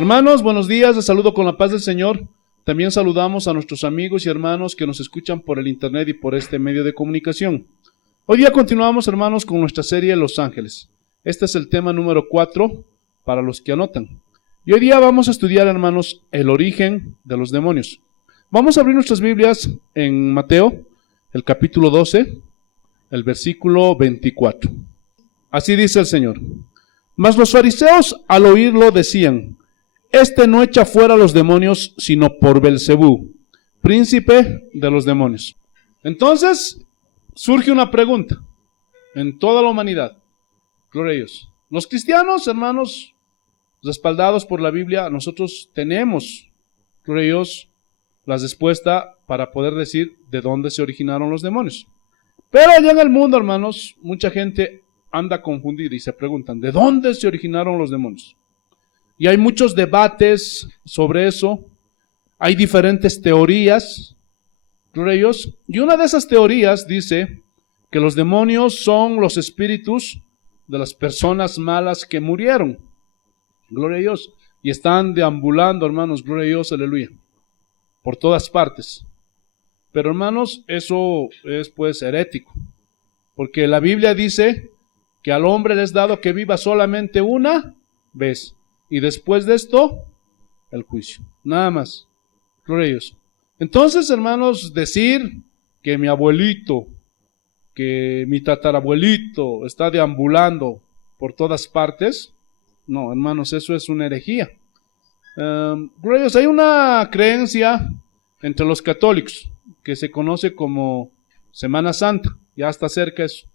Hermanos, buenos días, les saludo con la paz del Señor. También saludamos a nuestros amigos y hermanos que nos escuchan por el internet y por este medio de comunicación. Hoy día continuamos, hermanos, con nuestra serie Los Ángeles. Este es el tema número 4 para los que anotan. Y hoy día vamos a estudiar, hermanos, el origen de los demonios. Vamos a abrir nuestras Biblias en Mateo, el capítulo 12, el versículo 24. Así dice el Señor: Mas los fariseos al oírlo decían: Este no echa fuera a los demonios, sino por Belcebú, príncipe de los demonios. Entonces, surge una pregunta en toda la humanidad. Gloria a Dios. Los cristianos, hermanos, respaldados por la Biblia, nosotros tenemos, gloria a Dios, la respuesta para poder decir de dónde se originaron los demonios. Pero allá en el mundo, hermanos, mucha gente anda confundida y se preguntan: ¿de dónde se originaron los demonios? Y hay muchos debates sobre eso, hay diferentes teorías, gloria a Dios, y una de esas teorías dice que los demonios son los espíritus de las personas malas que murieron, gloria a Dios, y están deambulando, hermanos, gloria a Dios, aleluya, por todas partes. Pero, hermanos, eso es pues herético, porque la Biblia dice que al hombre le es dado que viva solamente una vez. Y después de esto, el juicio. Nada más. Gloria a Dios. Entonces, hermanos, decir que mi abuelito, que mi tatarabuelito está deambulando por todas partes, no, hermanos, eso es una herejía. Gloria a Dios, hay una creencia entre los católicos que se conoce como Semana Santa. Ya está cerca eso.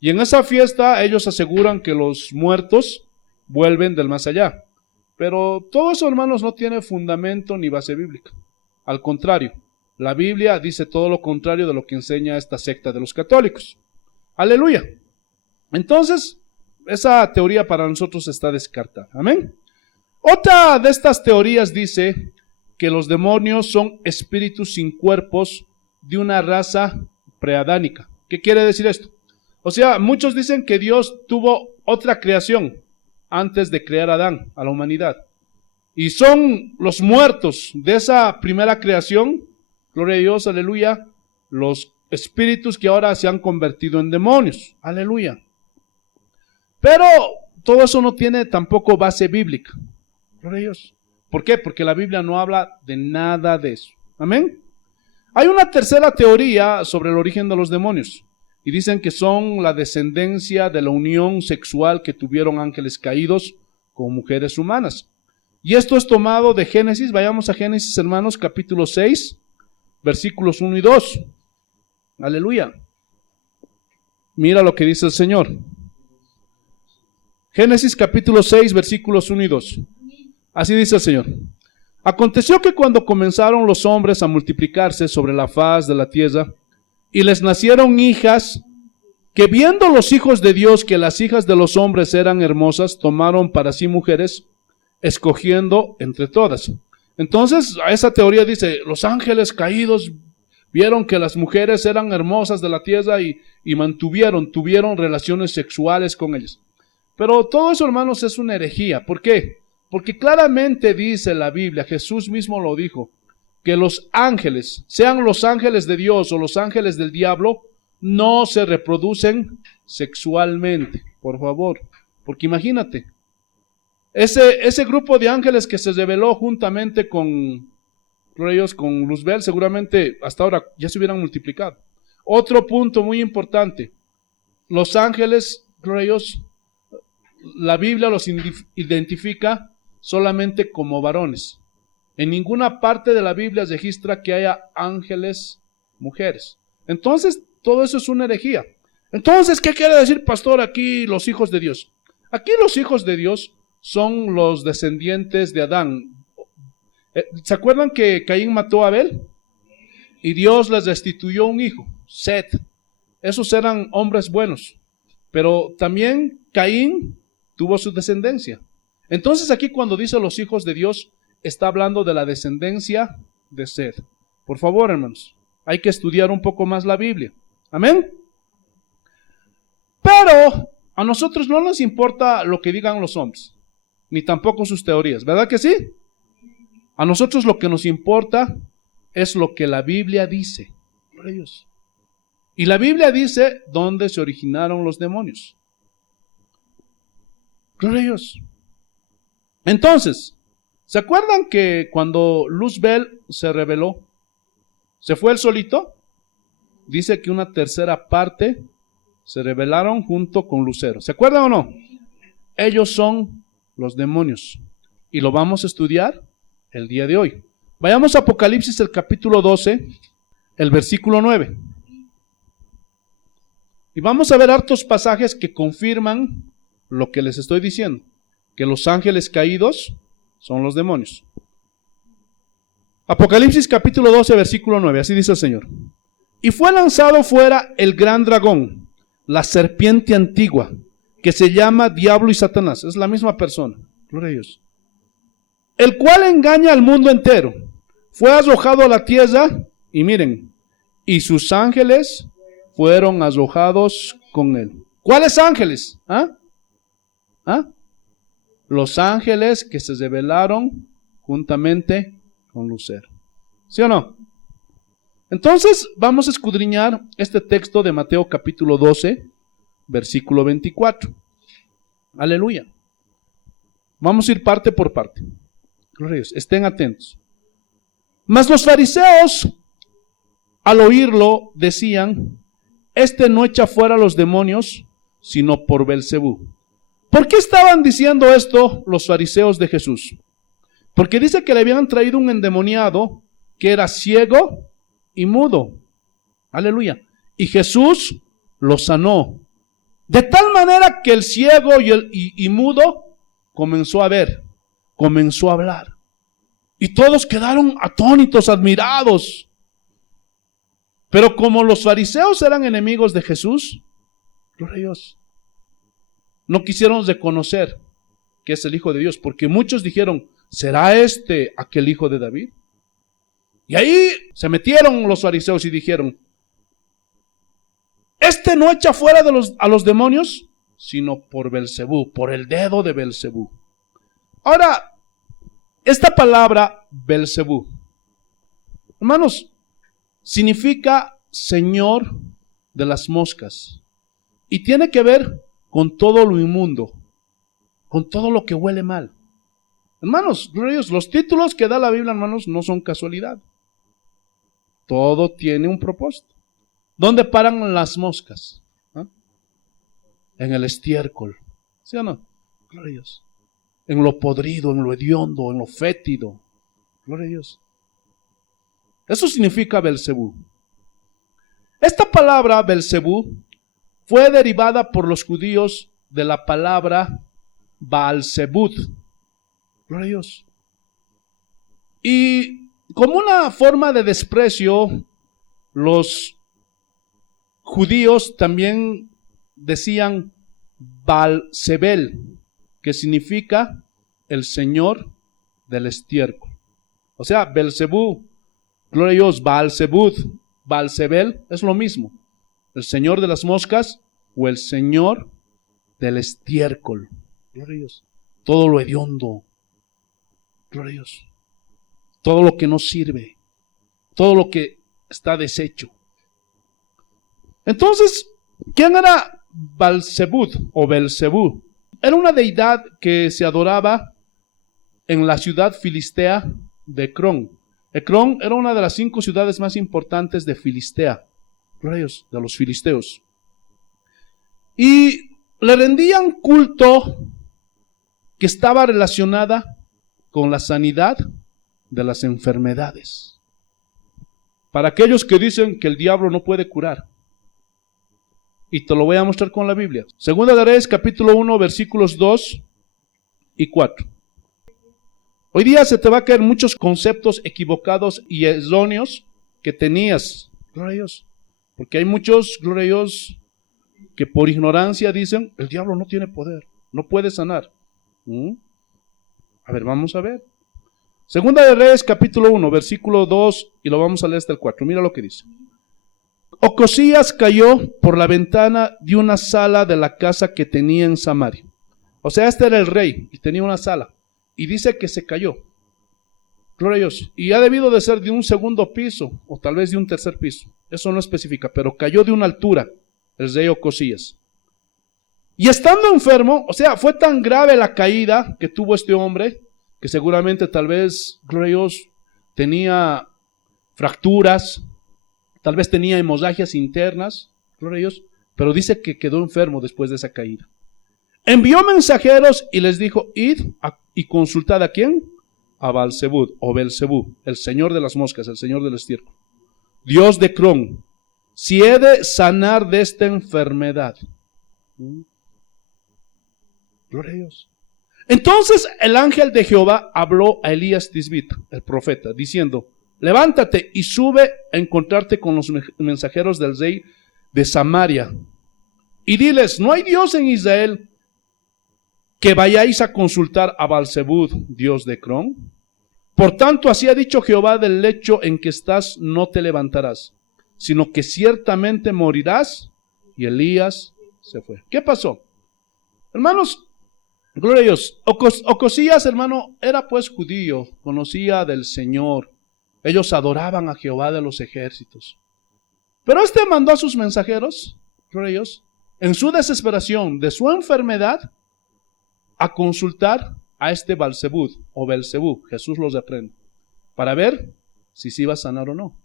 Y en esa fiesta ellos aseguran que los muertos vuelven del más allá. Pero todo eso, hermanos, no tiene fundamento ni base bíblica. Al contrario, la Biblia dice todo lo contrario de lo que enseña esta secta de los católicos. Aleluya. Entonces, esa teoría para nosotros está descartada. Amén. Otra de estas teorías dice que los demonios son espíritus sin cuerpos de una raza preadánica. ¿Qué quiere decir esto? O sea, muchos dicen que Dios tuvo otra creación antes de crear a Adán, a la humanidad. Y son los muertos de esa primera creación, gloria a Dios, aleluya, los espíritus que ahora se han convertido en demonios, aleluya. Pero todo eso no tiene tampoco base bíblica, gloria a Dios. ¿Por qué? Porque la Biblia no habla de nada de eso. Amén. Hay una tercera teoría sobre el origen de los demonios. Y dicen que son la descendencia de la unión sexual que tuvieron ángeles caídos con mujeres humanas. Y esto es tomado de Génesis. Vayamos a Génesis, hermanos, capítulo 6, versículos 1 y 2. Aleluya. Mira lo que dice el Señor. Génesis capítulo 6, versículos 1 y 2. Así dice el Señor: Aconteció que cuando comenzaron los hombres a multiplicarse sobre la faz de la tierra, y les nacieron hijas, que viendo los hijos de Dios que las hijas de los hombres eran hermosas, tomaron para sí mujeres, escogiendo entre todas. Entonces, a esa teoría dice, los ángeles caídos vieron que las mujeres eran hermosas de la tierra y tuvieron relaciones sexuales con ellas. Pero todo eso, hermanos, es una herejía. ¿Por qué? Porque claramente dice la Biblia, Jesús mismo lo dijo, que los ángeles, sean los ángeles de Dios o los ángeles del diablo, no se reproducen sexualmente, por favor. Porque imagínate, ese grupo de ángeles que se rebeló juntamente con Luzbel, seguramente hasta ahora ya se hubieran multiplicado. Otro punto muy importante, los ángeles, gloria a Dios, la Biblia los identifica solamente como varones. En ninguna parte de la Biblia registra que haya ángeles mujeres. Entonces, todo eso es una herejía. Entonces, ¿qué quiere decir, pastor, aquí los hijos de Dios? Aquí los hijos de Dios son los descendientes de Adán. ¿Se acuerdan que Caín mató a Abel? Y Dios les restituyó un hijo, Set. Esos eran hombres buenos. Pero también Caín tuvo su descendencia. Entonces, aquí cuando dice los hijos de Dios, está hablando de la descendencia de Set. Por favor, hermanos, hay que estudiar un poco más la Biblia. Amén. Pero a nosotros no nos importa lo que digan los hombres. ni tampoco sus teorías, ¿verdad que sí? A nosotros lo que nos importa es lo que la Biblia dice. Gloria a Dios. Y la Biblia dice dónde se originaron los demonios. Gloria a Dios. Entonces, ¿se acuerdan que cuando Luzbel se rebeló, se fue él solito? Dice que una tercera parte se rebelaron junto con Lucero. ¿Se acuerdan o no? Ellos son los demonios. Y lo vamos a estudiar el día de hoy. Vayamos a Apocalipsis, el capítulo 12, el versículo 9. Y vamos a ver hartos pasajes que confirman lo que les estoy diciendo, que los ángeles caídos son los demonios. Apocalipsis capítulo 12, versículo 9, así dice el Señor. Y fue lanzado fuera el gran dragón, la serpiente antigua, que se llama Diablo y Satanás. Es la misma persona. Gloria a Dios. El cual engaña al mundo entero. Fue arrojado a la tierra, y miren, y sus ángeles fueron arrojados con él. ¿Cuáles ángeles? Los ángeles que se rebelaron juntamente con Lucero. ¿Sí o no? Entonces vamos a escudriñar este texto de Mateo capítulo 12, versículo 24. Aleluya. Vamos a ir parte por parte. Gloria a Dios. Estén atentos. Mas los fariseos, al oírlo, decían: este no echa fuera a los demonios, sino por Belcebú. ¿Por qué estaban diciendo esto los fariseos de Jesús? Porque dice que le habían traído un endemoniado que era ciego y mudo. Aleluya. Y Jesús lo sanó. De tal manera que el ciego y mudo comenzó a ver, comenzó a hablar. Y todos quedaron atónitos, admirados. Pero como los fariseos eran enemigos de Jesús, gloria a Dios, no quisieron reconocer que es el Hijo de Dios, porque muchos dijeron: ¿será este aquel hijo de David? Y ahí se metieron los fariseos y dijeron: este no echa fuera a los demonios, sino por Belcebú, por el dedo de Belcebú. Ahora, esta palabra Belcebú, hermanos, significa señor de las moscas. Y tiene que ver con todo lo inmundo, con todo lo que huele mal. Hermanos, los títulos que da la Biblia, hermanos, no son casualidad. Todo tiene un propósito. ¿Dónde paran las moscas? En el estiércol. ¿Sí o no? Gloria a Dios. En lo podrido, en lo hediondo, en lo fétido. Gloria a Dios. Eso significa Belcebú. Esta palabra Belcebú fue derivada por los judíos de la palabra Baal-Zebud. Gloria a Dios. Y como una forma de desprecio, los judíos también decían Baal-Zebel, que significa el señor del estiércol. O sea, Belcebú, gloria a Dios, Baal-Zebud, Baal-Zebel es lo mismo. El señor de las moscas o el señor del estiércol. Gloria a Dios. Todo lo hediondo. Gloria a Dios. Todo lo que no sirve. Todo lo que está deshecho. Entonces, ¿quién era Baal-Zebud o Belcebú? Era una deidad que se adoraba en la ciudad filistea de Ecrón. Ecrón era una de las 5 ciudades más importantes de Filistea. Gloria a Dios, de los filisteos. Y le rendían culto que estaba relacionada con la sanidad de las enfermedades. Para aquellos que dicen que el diablo no puede curar. Y te lo voy a mostrar con la Biblia. Segunda de Reyes, capítulo 1, versículos 2 y 4. Hoy día se te va a caer muchos conceptos equivocados y erróneos que tenías. Gloria a Dios. Porque hay muchos, gloria a Dios, que por ignorancia dicen: el diablo no tiene poder, no puede sanar. A ver, vamos a ver. Segunda de Reyes, capítulo 1, versículo 2, y lo vamos a leer hasta el 4. Mira lo que dice. Ocosías cayó por la ventana de una sala de la casa que tenía en Samaria. O sea, este era el rey y tenía una sala. Y dice que se cayó. Gloria a Dios. Y ha debido de ser de un segundo piso o tal vez de un tercer piso. Eso no especifica, pero cayó de una altura el rey Ocosías. Y estando enfermo, o sea, fue tan grave la caída que tuvo este hombre, que seguramente tal vez, gloria a Dios, tenía fracturas, tal vez tenía hemorragias internas, gloria a Dios, pero dice que quedó enfermo después de esa caída. Envió mensajeros y les dijo, id y consultad ¿a quién? A Baalzebub o Belzebú, el señor de las moscas, el señor del estiércol, Dios de Cron, si he de sanar de esta enfermedad. Gloria a Dios. Entonces el ángel de Jehová habló a Elías Tisbita, el profeta, diciendo, levántate y sube a encontrarte con los mensajeros del rey de Samaria y diles, no hay Dios en Israel, que vayáis a consultar a Baalzebub, Dios de Cron. Por tanto, así ha dicho Jehová, del lecho en que estás no te levantarás, sino que ciertamente morirás. Y Elías se fue. ¿Qué pasó? Hermanos, gloria a Dios. Ocosías, hermano, era pues judío, conocía del Señor. Ellos adoraban a Jehová de los ejércitos. Pero este mandó a sus mensajeros, gloria a Dios, en su desesperación de su enfermedad, a consultar a este Baalzebub o Belzebú, Jesús los reprende, para ver si se iba a sanar o no.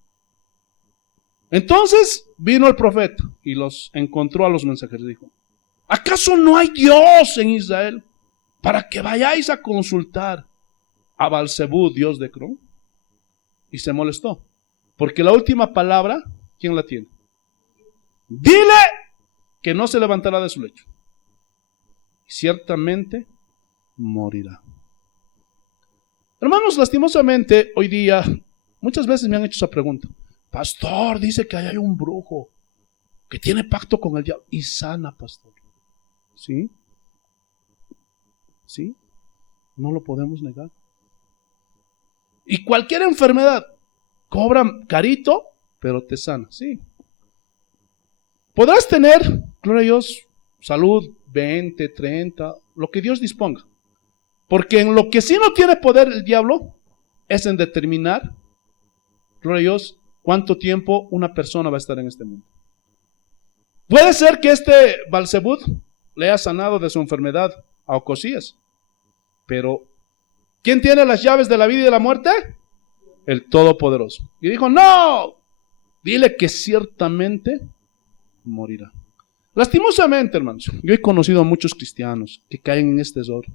Entonces vino el profeta y los encontró a los mensajeros. Dijo, ¿acaso no hay Dios en Israel para que vayáis a consultar a Baalzebub, Dios de Cron? Y se molestó, porque la última palabra, ¿quién la tiene? Dile que no se levantará de su lecho. Ciertamente morirá. Hermanos, lastimosamente hoy día muchas veces me han hecho esa pregunta. Pastor, dice que hay un brujo que tiene pacto con el diablo y sana, pastor. ¿Sí? ¿Sí? No lo podemos negar. Y cualquier enfermedad cobra carito, pero te sana. Sí. Podrás tener, gloria a Dios, salud 20, 30, lo que Dios disponga. Porque en lo que sí no tiene poder el diablo es en determinar, gloria a Dios, cuánto tiempo una persona va a estar en este mundo. Puede ser que este Baalzebub le haya sanado de su enfermedad a Ocosías, pero ¿quién tiene las llaves de la vida y de la muerte? El Todopoderoso. Y dijo, no, dile que ciertamente morirá. Lastimosamente, hermanos, yo he conocido a muchos cristianos que caen en este error,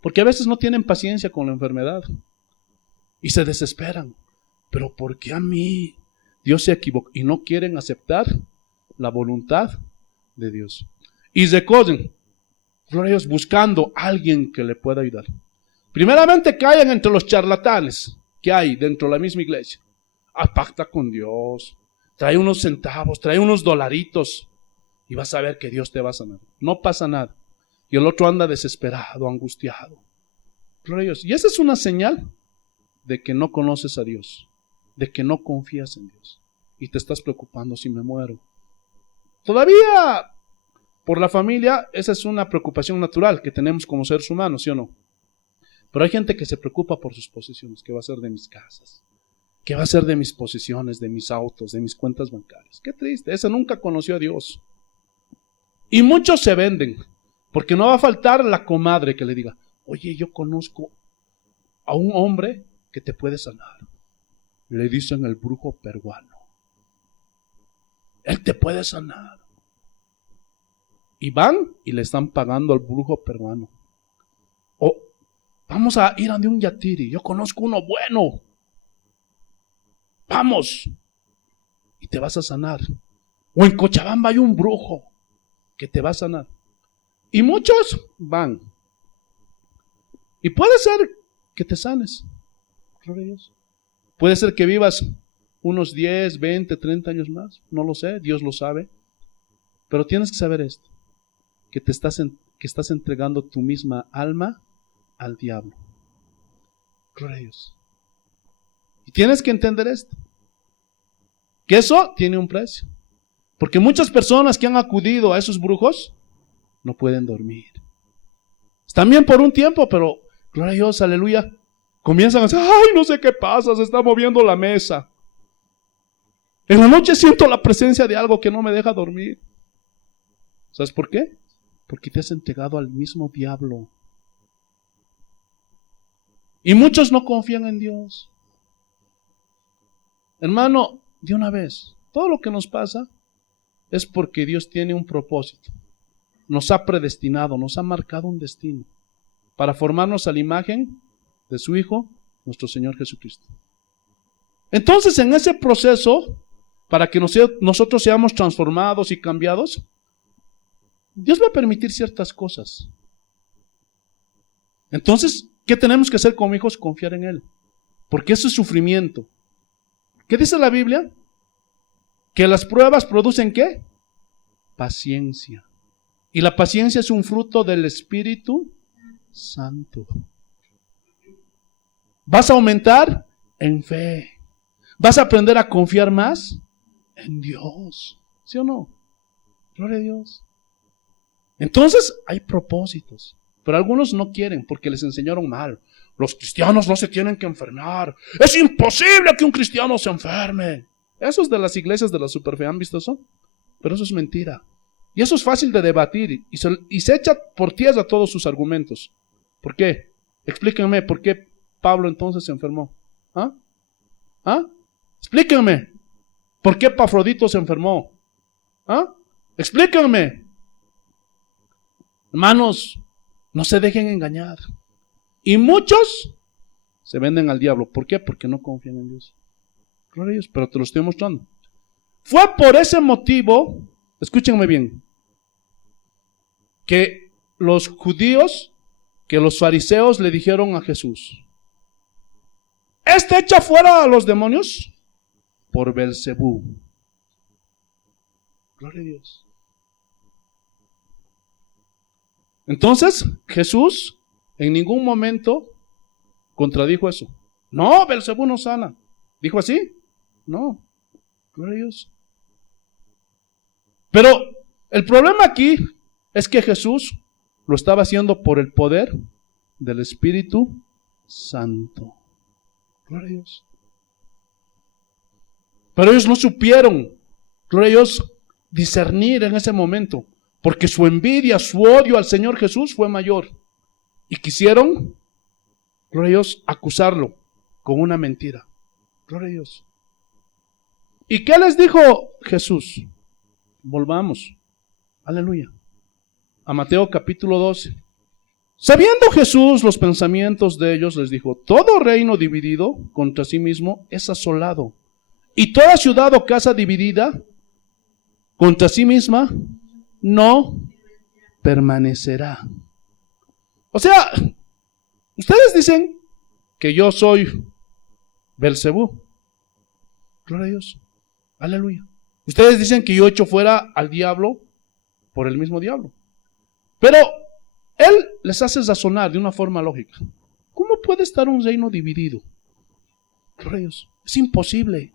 porque a veces no tienen paciencia con la enfermedad y se desesperan. Pero ¿por qué a mí? Dios se equivocó y no quieren aceptar la voluntad de Dios. Y recorren, gloria a Dios, buscando a alguien que le pueda ayudar. Primeramente caen entre los charlatanes que hay dentro de la misma iglesia. Pacta con Dios, trae unos centavos, trae unos dolaritos y vas a ver que Dios te va a sanar. No pasa nada. Y el otro anda desesperado, angustiado. Gloria a Dios. Y esa es una señal de que no conoces a Dios, de que no confías en Dios y te estás preocupando si me muero. Todavía por la familia, esa es una preocupación natural que tenemos como seres humanos, ¿sí o no? Pero hay gente que se preocupa por sus posesiones. ¿Qué va a ser de mis casas? ¿Qué va a ser de mis posesiones, de mis autos, de mis cuentas bancarias? Qué triste, ese nunca conoció a Dios. Y muchos se venden, porque no va a faltar la comadre que le diga, oye, yo conozco a un hombre que te puede sanar. Le dicen el brujo peruano. Él te puede sanar. Y van y le están pagando al brujo peruano. O vamos a ir a un yatiri. Yo conozco uno bueno. Vamos. Y te vas a sanar. O en Cochabamba hay un brujo que te va a sanar. Y muchos van. Y puede ser que te sanes. Gloria a Dios. Puede ser que vivas unos 10, 20, 30 años más. No lo sé, Dios lo sabe. Pero tienes que saber esto. Que estás entregando tu misma alma al diablo. Gloria a Dios. Y tienes que entender esto. Que eso tiene un precio. Porque muchas personas que han acudido a esos brujos no pueden dormir. Están bien por un tiempo, pero gloria a Dios, aleluya. Comienzan a decir, ay, no sé qué pasa, se está moviendo la mesa. En la noche siento la presencia de algo que no me deja dormir. ¿Sabes por qué? Porque te has entregado al mismo diablo. Y muchos no confían en Dios. Hermano, de una vez, todo lo que nos pasa es porque Dios tiene un propósito. Nos ha predestinado, nos ha marcado un destino para formarnos a la imagen de su Hijo, nuestro Señor Jesucristo. Entonces, en ese proceso, para que nosotros seamos transformados y cambiados, Dios va a permitir ciertas cosas. Entonces, ¿qué tenemos que hacer como hijos? Confiar en Él. Porque eso es sufrimiento. ¿Qué dice la Biblia? Que las pruebas producen ¿qué? Paciencia. Y la paciencia es un fruto del Espíritu Santo. Vas a aumentar en fe. Vas a aprender a confiar más en Dios. ¿Sí o no? Gloria a Dios. Entonces hay propósitos. Pero algunos no quieren porque les enseñaron mal. Los cristianos no se tienen que enfermar. Es imposible que un cristiano se enferme. Esos de las iglesias de la superfe, ¿han visto eso? Pero eso es mentira. Y eso es fácil de debatir y se echa por tierra todos sus argumentos. ¿Por qué? Explíquenme por qué Pablo entonces se enfermó. ¿Ah? ¿Ah? Explíquenme por qué Epafrodito se enfermó. ¿Ah? Explíquenme. Hermanos, no se dejen engañar. Y muchos se venden al diablo. ¿Por qué? Porque no confían en Dios. Gloria a Dios, pero te lo estoy mostrando. Fue por ese motivo, escúchenme bien, que los judíos, que los fariseos le dijeron a Jesús: este echa fuera a los demonios por Belcebú. Gloria a Dios. Entonces, Jesús en ningún momento contradijo eso. No, Belcebú no sana. ¿Dijo así? No. Gloria a Dios. Pero el problema aquí es que Jesús lo estaba haciendo por el poder del Espíritu Santo. Gloria a Dios. Pero ellos no supieron, gloria a Dios, discernir en ese momento, porque su envidia, su odio al Señor Jesús fue mayor. Y quisieron, gloria a Dios, acusarlo con una mentira. Gloria a Dios. ¿Y qué les dijo Jesús? Volvamos, aleluya, a Mateo capítulo 12. Sabiendo Jesús los pensamientos de ellos, les dijo: todo reino dividido contra sí mismo es asolado, y toda ciudad o casa dividida contra sí misma no permanecerá. O sea, ustedes dicen que yo soy Belcebú. Gloria a Dios, aleluya. Ustedes dicen que yo echo fuera al diablo por el mismo diablo. Pero Él les hace razonar de una forma lógica. ¿Cómo puede estar un reino dividido? Gloria a Dios, es imposible.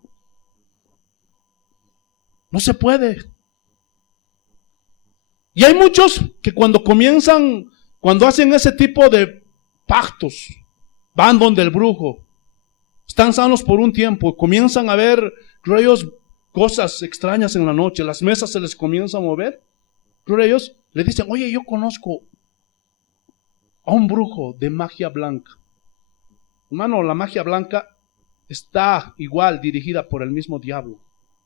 No se puede. Y hay muchos que cuando hacen ese tipo de pactos, van donde el brujo, están sanos por un tiempo, comienzan a ver, gloria a Dios, cosas extrañas en la noche, las mesas se les comienza a mover, gloria a Dios, le dicen: oye, yo conozco a un brujo de magia blanca. Hermano, la magia blanca está igual dirigida por el mismo diablo.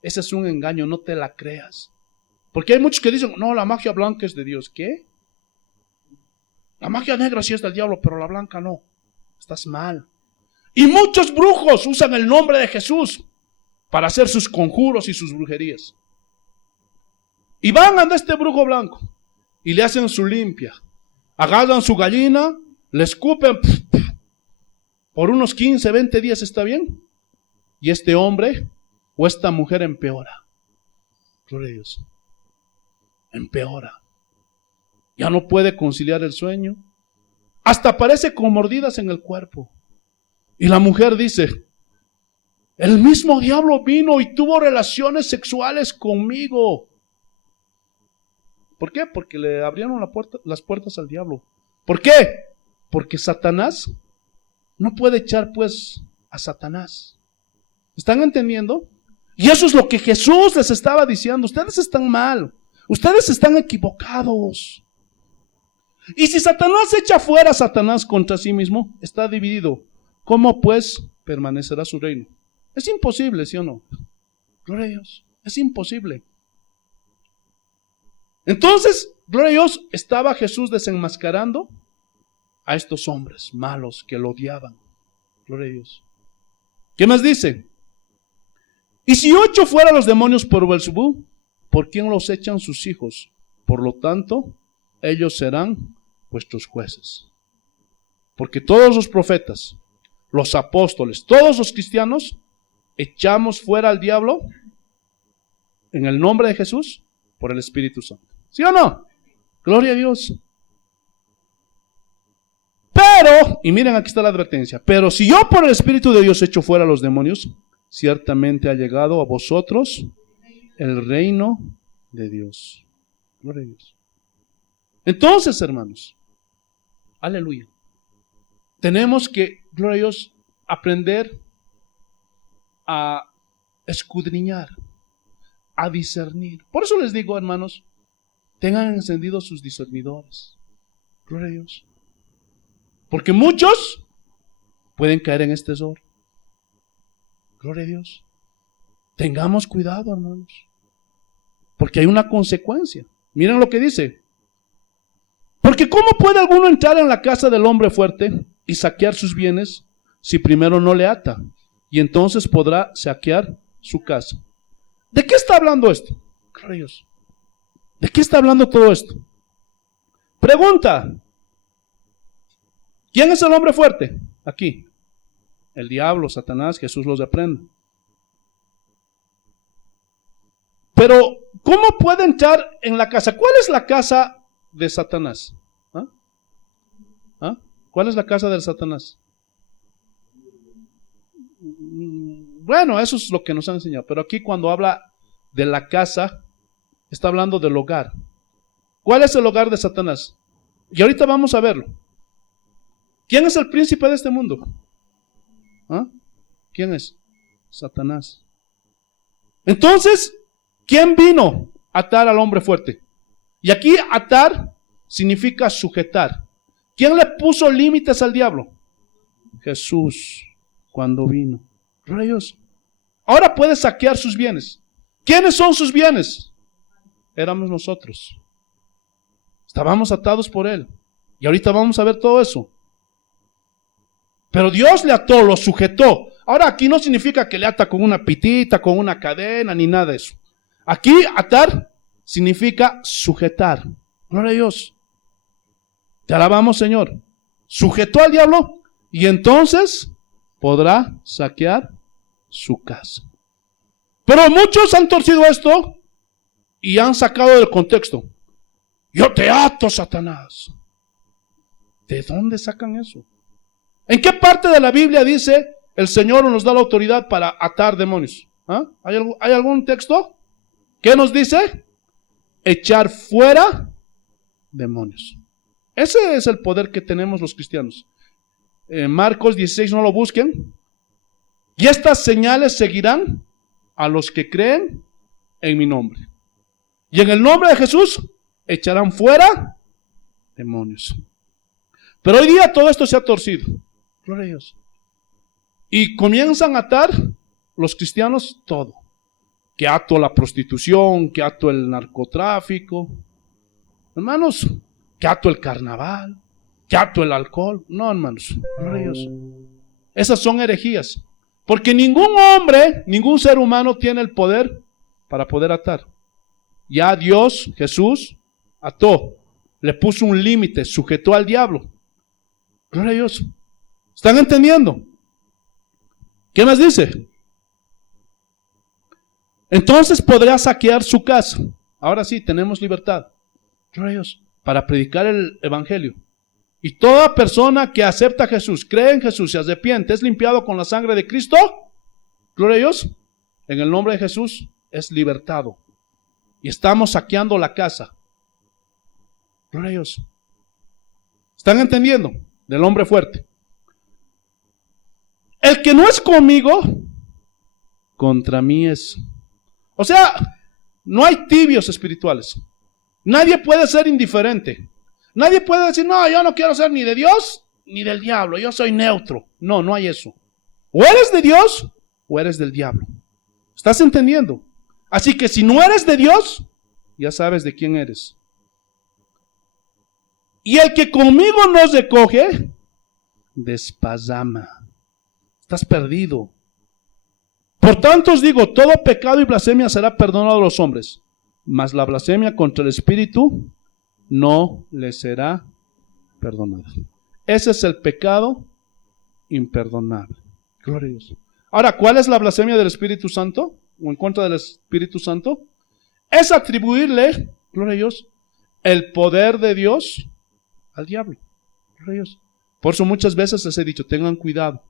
Ese es un engaño, no te la creas. Porque hay muchos que dicen: no, la magia blanca es de Dios. ¿Qué? La magia negra sí es del diablo, pero la blanca no. Estás mal. Y muchos brujos usan el nombre de Jesús para hacer sus conjuros y sus brujerías. Y van a este brujo blanco y le hacen su limpia. Agarran su gallina, le escupen, por unos 15, 20 días está bien. Y este hombre o esta mujer empeora. Gloria a Dios. Empeora. Ya no puede conciliar el sueño. Hasta aparece con mordidas en el cuerpo. Y la mujer dice: el mismo diablo vino y tuvo relaciones sexuales conmigo. ¿Por qué? Porque le abrieron las puertas al diablo. ¿Por qué? Porque Satanás no puede echar pues a Satanás. ¿Están entendiendo? Y eso es lo que Jesús les estaba diciendo. Ustedes están mal. Ustedes están equivocados. Y si Satanás echa fuera a Satanás contra sí mismo, está dividido. ¿Cómo pues permanecerá su reino? Es imposible, ¿sí o no? Gloria a Dios. Es imposible. Entonces, gloria a Dios, estaba Jesús desenmascarando a estos hombres malos que lo odiaban. Gloria a Dios. ¿Qué más dice? Y si 8 fueran los demonios por Beelzebú, ¿por quién los echan sus hijos? Por lo tanto, ellos serán vuestros jueces. Porque todos los profetas, los apóstoles, todos los cristianos, echamos fuera al diablo en el nombre de Jesús por el Espíritu Santo. ¿Sí o no? Gloria a Dios. Pero, y miren, aquí está la advertencia, pero si yo por el Espíritu de Dios echo fuera a los demonios, ciertamente ha llegado a vosotros el reino de Dios. Gloria a Dios. Entonces, hermanos, aleluya, tenemos que, gloria a Dios, aprender a escudriñar, a discernir. Por eso les digo, hermanos, tengan encendidos sus discernidores. Gloria a Dios. Porque muchos pueden caer en este error. Gloria a Dios. Tengamos cuidado, hermanos. Porque hay una consecuencia. Miren lo que dice. Porque ¿cómo puede alguno entrar en la casa del hombre fuerte y saquear sus bienes si primero no le ata? Y entonces podrá saquear su casa. ¿De qué está hablando esto? Gloria a Dios. ¿De qué está hablando todo esto? Pregunta. ¿Quién es el hombre fuerte? Aquí. El diablo, Satanás, Jesús los reprende. Pero, ¿cómo puede entrar en la casa? ¿Cuál es la casa de Satanás? ¿Ah? ¿Ah? ¿Cuál es la casa de Satanás? Bueno, eso es lo que nos han enseñado. Pero aquí cuando habla de la casa, está hablando del hogar. ¿Cuál es el hogar de Satanás? Y ahorita vamos a verlo. ¿Quién es el príncipe de este mundo? ¿Ah? ¿Quién es? Satanás. Entonces, ¿quién vino a atar al hombre fuerte? Y aquí atar significa sujetar. ¿Quién le puso límites al diablo? Jesús, cuando vino. Gloria a Dios. Ahora puede saquear sus bienes. ¿Quiénes son sus bienes? Éramos nosotros. Estábamos atados por él. Y ahorita vamos a ver todo eso. Pero Dios le ató, lo sujetó. Ahora aquí no significa que le ata con una pitita, con una cadena, ni nada de eso. Aquí atar significa sujetar. Gloria a Dios. Te alabamos, Señor. Sujetó al diablo y entonces podrá saquear su casa. Pero muchos han torcido esto y han sacado del contexto. Yo te ato, Satanás. ¿De dónde sacan eso? ¿En qué parte de la Biblia dice el Señor nos da la autoridad para atar demonios? ¿Ah? ¿Hay algún texto? ¿Qué nos dice? Echar fuera demonios. Ese es el poder que tenemos los cristianos. Marcos 16, no lo busquen. Y estas señales seguirán a los que creen en mi nombre. Y en el nombre de Jesús echarán fuera demonios. Pero hoy día todo esto se ha torcido. Gloria a Dios. Y comienzan a atar los cristianos todo. Que ato la prostitución, que ato el narcotráfico. Hermanos, que ato el carnaval, que ato el alcohol. No, hermanos, gloria a Dios. Esas son herejías. Porque ningún hombre, ningún ser humano tiene el poder para poder atar. Ya Dios, Jesús, ató. Le puso un límite, sujetó al diablo. Gloria a Dios. ¿Están entendiendo? ¿Qué más dice? Entonces podrá saquear su casa. Ahora sí, tenemos libertad. Gloria a Dios. Para predicar el evangelio. Y toda persona que acepta a Jesús, cree en Jesús, se arrepiente, es limpiado con la sangre de Cristo. Gloria a Dios. En el nombre de Jesús es libertado. Y estamos saqueando la casa. Gloria a Dios. ¿Están entendiendo? Del hombre fuerte. El que no es conmigo, contra mí es. O sea, no hay tibios espirituales. Nadie puede ser indiferente. Nadie puede decir, no, yo no quiero ser ni de Dios ni del diablo, yo soy neutro. No, no hay eso. O eres de Dios o eres del diablo. ¿Estás entendiendo? Así que si no eres de Dios, ya sabes de quién eres. Y el que conmigo no se coge, despazama. Estás perdido. Por tanto os digo, todo pecado y blasfemia será perdonado a los hombres, mas la blasfemia contra el Espíritu no le será perdonada. Ese es el pecado imperdonable. Gloria a Dios. Ahora, ¿cuál es la blasfemia del Espíritu Santo? ¿O en contra del Espíritu Santo? Es atribuirle, gloria a Dios, el poder de Dios al diablo. Gloria a Dios. Por eso muchas veces les he dicho, tengan cuidado.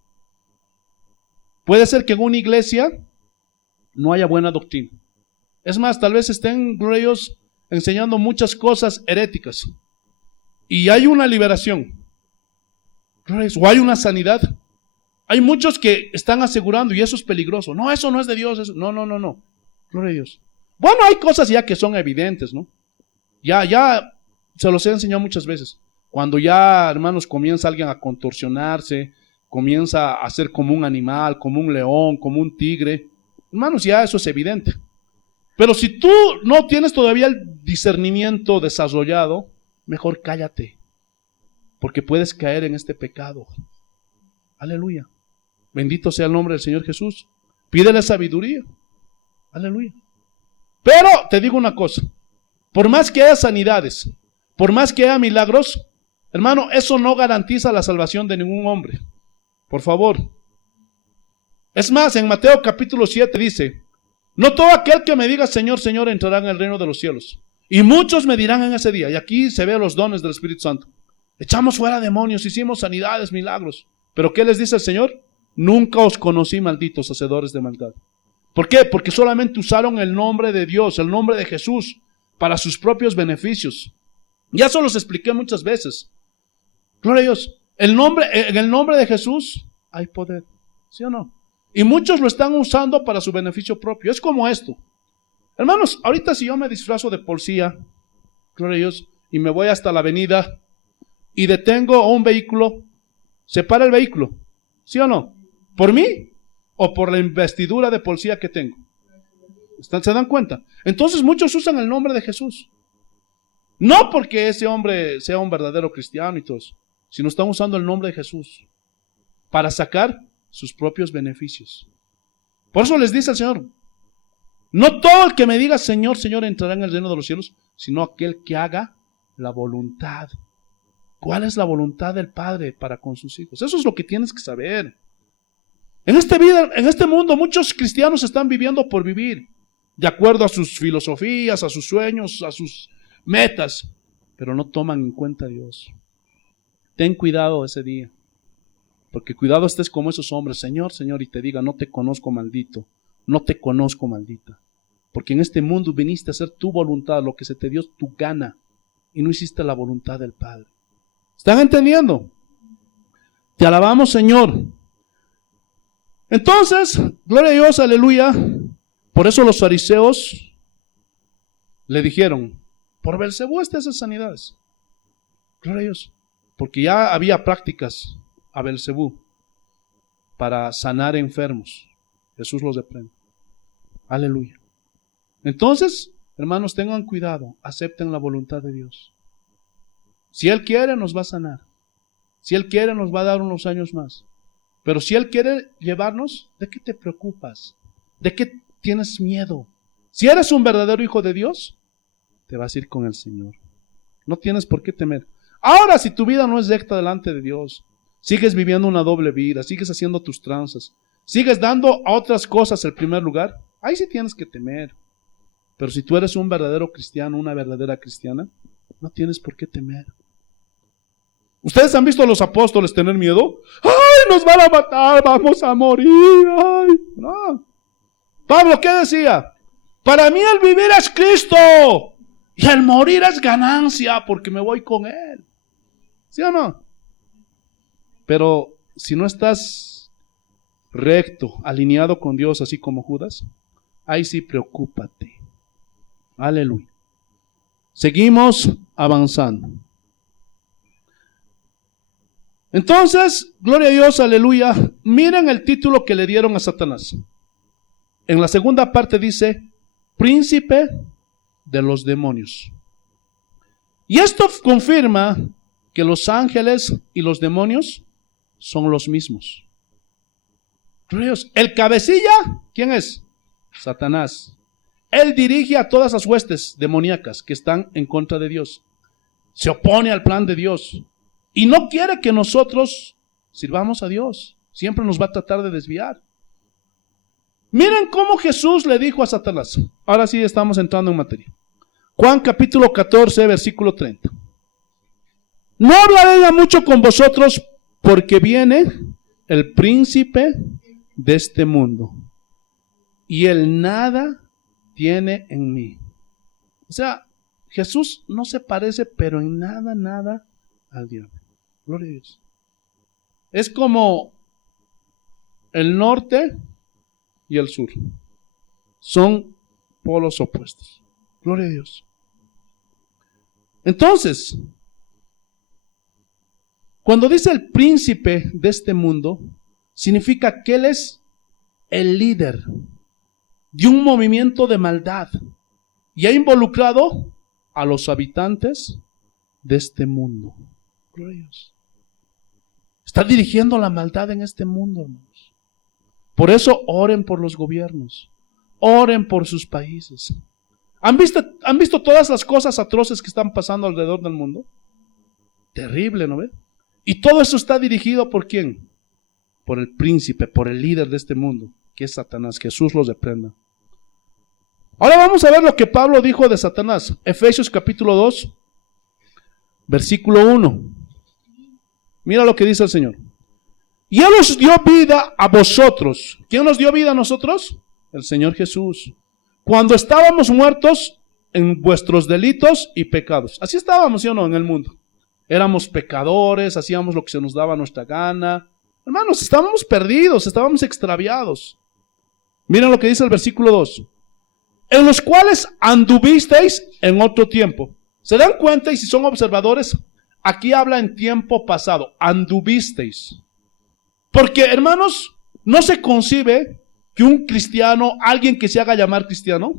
Puede ser que en una iglesia no haya buena doctrina. Es más, tal vez estén, gloria a Dios, enseñando muchas cosas heréticas. Y hay una liberación. Gloria a Dios. O hay una sanidad. Hay muchos que están asegurando, y eso es peligroso. No, eso no es de Dios. Eso. No. Gloria a Dios. Bueno, hay cosas ya que son evidentes, ¿no? Ya se los he enseñado muchas veces. Cuando ya, hermanos, comienza alguien a contorsionarse, comienza a ser como un animal, como un león, como un tigre. Hermanos, ya eso es evidente. Pero si tú no tienes todavía el discernimiento desarrollado, mejor cállate. Porque puedes caer en este pecado. Aleluya. Bendito sea el nombre del Señor Jesús. Pídele sabiduría. Aleluya. Pero te digo una cosa. Por más que haya sanidades, por más que haya milagros, hermano, eso no garantiza la salvación de ningún hombre. Por favor. Es más, en Mateo capítulo 7 dice, no todo aquel que me diga Señor, Señor entrará en el reino de los cielos. Y muchos me dirán en ese día, y aquí se ven los dones del Espíritu Santo. Echamos fuera demonios, hicimos sanidades, milagros. ¿Pero qué les dice el Señor? Nunca os conocí, malditos hacedores de maldad. ¿Por qué? Porque solamente usaron el nombre de Dios, el nombre de Jesús, para sus propios beneficios. Ya se los expliqué muchas veces. Gloria a Dios. En el nombre de Jesús hay poder. ¿Sí o no? Y muchos lo están usando para su beneficio propio. Es como esto. Hermanos, ahorita si yo me disfrazo de policía, gloria a Dios, y me voy hasta la avenida y detengo a un vehículo, ¿se para el vehículo? ¿Sí o no? ¿Por mí o por la investidura de policía que tengo? ¿Se dan cuenta? Entonces muchos usan el nombre de Jesús. No porque ese hombre sea un verdadero cristiano y todo eso, sino están usando el nombre de Jesús para sacar sus propios beneficios. Por eso les dice el Señor, no todo el que me diga Señor, Señor entrará en el reino de los cielos, sino aquel que haga la voluntad. ¿Cuál es la voluntad del Padre para con sus hijos? Eso es lo que tienes que saber. En este mundo muchos cristianos están viviendo por vivir, de acuerdo a sus filosofías, a sus sueños, a sus metas, pero no toman en cuenta a Dios. Ten cuidado ese día, porque cuidado estés como esos hombres, Señor, Señor, y te diga, no te conozco, maldito, no te conozco, maldita, porque en este mundo viniste a hacer tu voluntad, lo que se te dio tu gana, y no hiciste la voluntad del Padre. ¿Están entendiendo? Te alabamos, Señor. Entonces, gloria a Dios, aleluya. Por eso los fariseos le dijeron, por Beelzebú esas sanidades. Gloria a Dios. Porque ya había prácticas a Beelzebú para sanar enfermos. Jesús los reprende. Aleluya. Entonces, hermanos, tengan cuidado, acepten la voluntad de Dios. Si Él quiere, nos va a sanar. Si Él quiere, nos va a dar unos años más. Pero si Él quiere llevarnos, ¿de qué te preocupas? ¿De qué tienes miedo? Si eres un verdadero hijo de Dios, te vas a ir con el Señor. No tienes por qué temer. Ahora, si tu vida no es recta delante de Dios, sigues viviendo una doble vida, sigues haciendo tus tranzas, sigues dando a otras cosas el primer lugar, ahí sí tienes que temer. Pero si tú eres un verdadero cristiano, una verdadera cristiana, no tienes por qué temer. ¿Ustedes han visto a los apóstoles tener miedo? ¡Ay, nos van a matar, vamos a morir! ¡Ay! No. Pablo, ¿qué decía? Para mí el vivir es Cristo y el morir es ganancia porque me voy con Él. ¿Sí o no? Pero si no estás recto, alineado con Dios, así como Judas, ahí sí preocúpate. Aleluya. Seguimos avanzando. Entonces, gloria a Dios, aleluya. Miren el título que le dieron a Satanás. En la segunda parte dice, príncipe de los demonios. Y esto confirma que los ángeles y los demonios son los mismos. Gloria a Dios. El cabecilla, ¿quién es? Satanás. Él dirige a todas las huestes demoníacas que están en contra de Dios. Se opone al plan de Dios. Y no quiere que nosotros sirvamos a Dios. Siempre nos va a tratar de desviar. Miren cómo Jesús le dijo a Satanás. Ahora sí estamos entrando en materia. Juan capítulo 14, versículo 30. No hablaré ya mucho con vosotros porque viene el príncipe de este mundo. Y él nada tiene en mí. O sea, Jesús no se parece, pero en nada al diablo. Gloria a Dios. Es como el norte y el sur. Son polos opuestos. Gloria a Dios. Entonces, cuando dice el príncipe de este mundo, significa que él es el líder de un movimiento de maldad y ha involucrado a los habitantes de este mundo. Gloria a Dios. Está dirigiendo la maldad en este mundo, hermanos. Por eso oren por los gobiernos, oren por sus países. ¿Han visto todas las cosas atroces que están pasando alrededor del mundo? Terrible, ¿no ve? Y todo eso está dirigido ¿por quién? Por el príncipe, por el líder de este mundo, que es Satanás. Jesús los reprenda. Ahora vamos a ver lo que Pablo dijo de Satanás. Efesios capítulo 2, versículo 1. Mira lo que dice el Señor. Y Él os dio vida a vosotros. ¿Quién nos dio vida a nosotros? El Señor Jesús. Cuando estábamos muertos en vuestros delitos y pecados. Así estábamos, ¿sí o no? En el mundo. Éramos pecadores, hacíamos lo que se nos daba nuestra gana. Hermanos, estábamos perdidos, estábamos extraviados. Miren lo que dice el versículo 2. En los cuales anduvisteis en otro tiempo. ¿Se dan cuenta? Y si son observadores, aquí habla en tiempo pasado. Anduvisteis. Porque, hermanos, no se concibe que un cristiano, alguien que se haga llamar cristiano,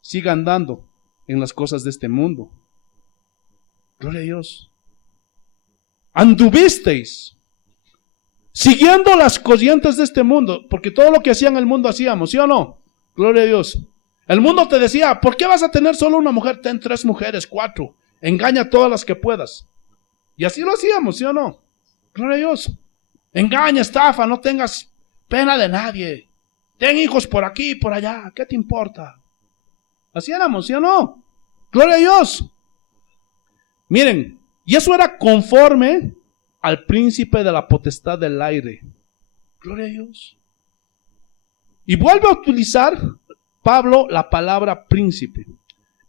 siga andando en las cosas de este mundo. Gloria a Dios. Anduvisteis siguiendo las corrientes de este mundo, porque todo lo que hacía en el mundo hacíamos, ¿sí o no? Gloria a Dios. El mundo te decía, ¿por qué vas a tener solo una mujer? Ten 3 mujeres, 4. Engaña a todas las que puedas. Y así lo hacíamos, ¿sí o no? Gloria a Dios. Engaña, estafa, no tengas pena de nadie. Ten hijos por aquí y por allá, ¿qué te importa? Así éramos, ¿sí o no? Gloria a Dios. Miren, y eso era conforme al príncipe de la potestad del aire. Gloria a Dios. Y vuelve a utilizar Pablo la palabra príncipe.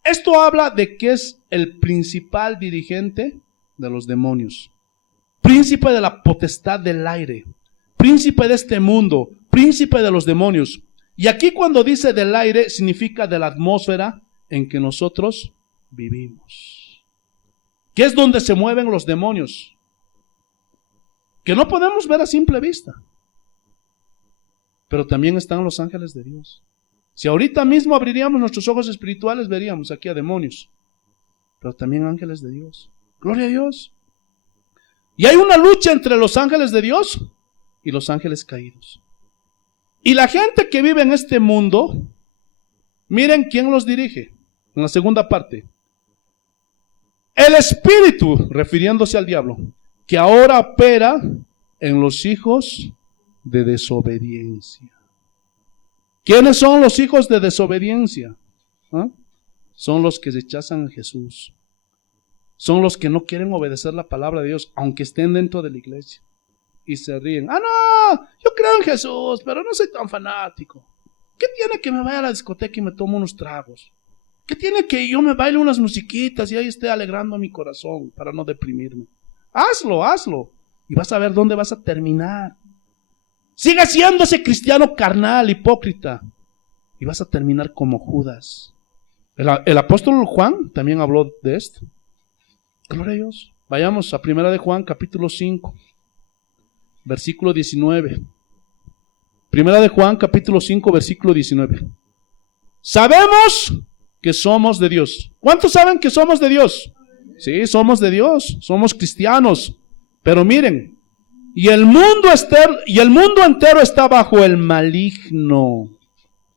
Esto habla de que es el principal dirigente de los demonios. Príncipe de la potestad del aire. Príncipe de este mundo. Príncipe de los demonios. Y aquí cuando dice del aire, significa de la atmósfera en que nosotros vivimos. Que es donde se mueven los demonios. Que no podemos ver a simple vista. Pero también están los ángeles de Dios. Si ahorita mismo abriríamos nuestros ojos espirituales, veríamos aquí a demonios. Pero también ángeles de Dios. Gloria a Dios. Y hay una lucha entre los ángeles de Dios y los ángeles caídos. Y la gente que vive en este mundo, miren quién los dirige. En la segunda parte. El espíritu, refiriéndose al diablo, que ahora opera en los hijos de desobediencia. ¿Quiénes son los hijos de desobediencia? ¿Ah? Son los que rechazan a Jesús. Son los que no quieren obedecer la palabra de Dios, aunque estén dentro de la iglesia. Y se ríen. Ah, no, yo creo en Jesús, pero no soy tan fanático. ¿Qué tiene que me vaya a la discoteca y me tomo unos tragos? ¿Qué tiene que yo me baile unas musiquitas y ahí esté alegrando mi corazón para no deprimirme? Hazlo. Y vas a ver dónde vas a terminar. Sigue siendo ese cristiano carnal, hipócrita. Y vas a terminar como Judas. El apóstol Juan también habló de esto. Gloria a Dios. Vayamos a 1 de Juan, capítulo 5, versículo 19. 1 de Juan, capítulo 5, versículo 19. Sabemos que somos de Dios. ¿Cuántos saben que somos de Dios? Sí, somos de Dios, somos cristianos. Pero miren, y el mundo entero está bajo el maligno.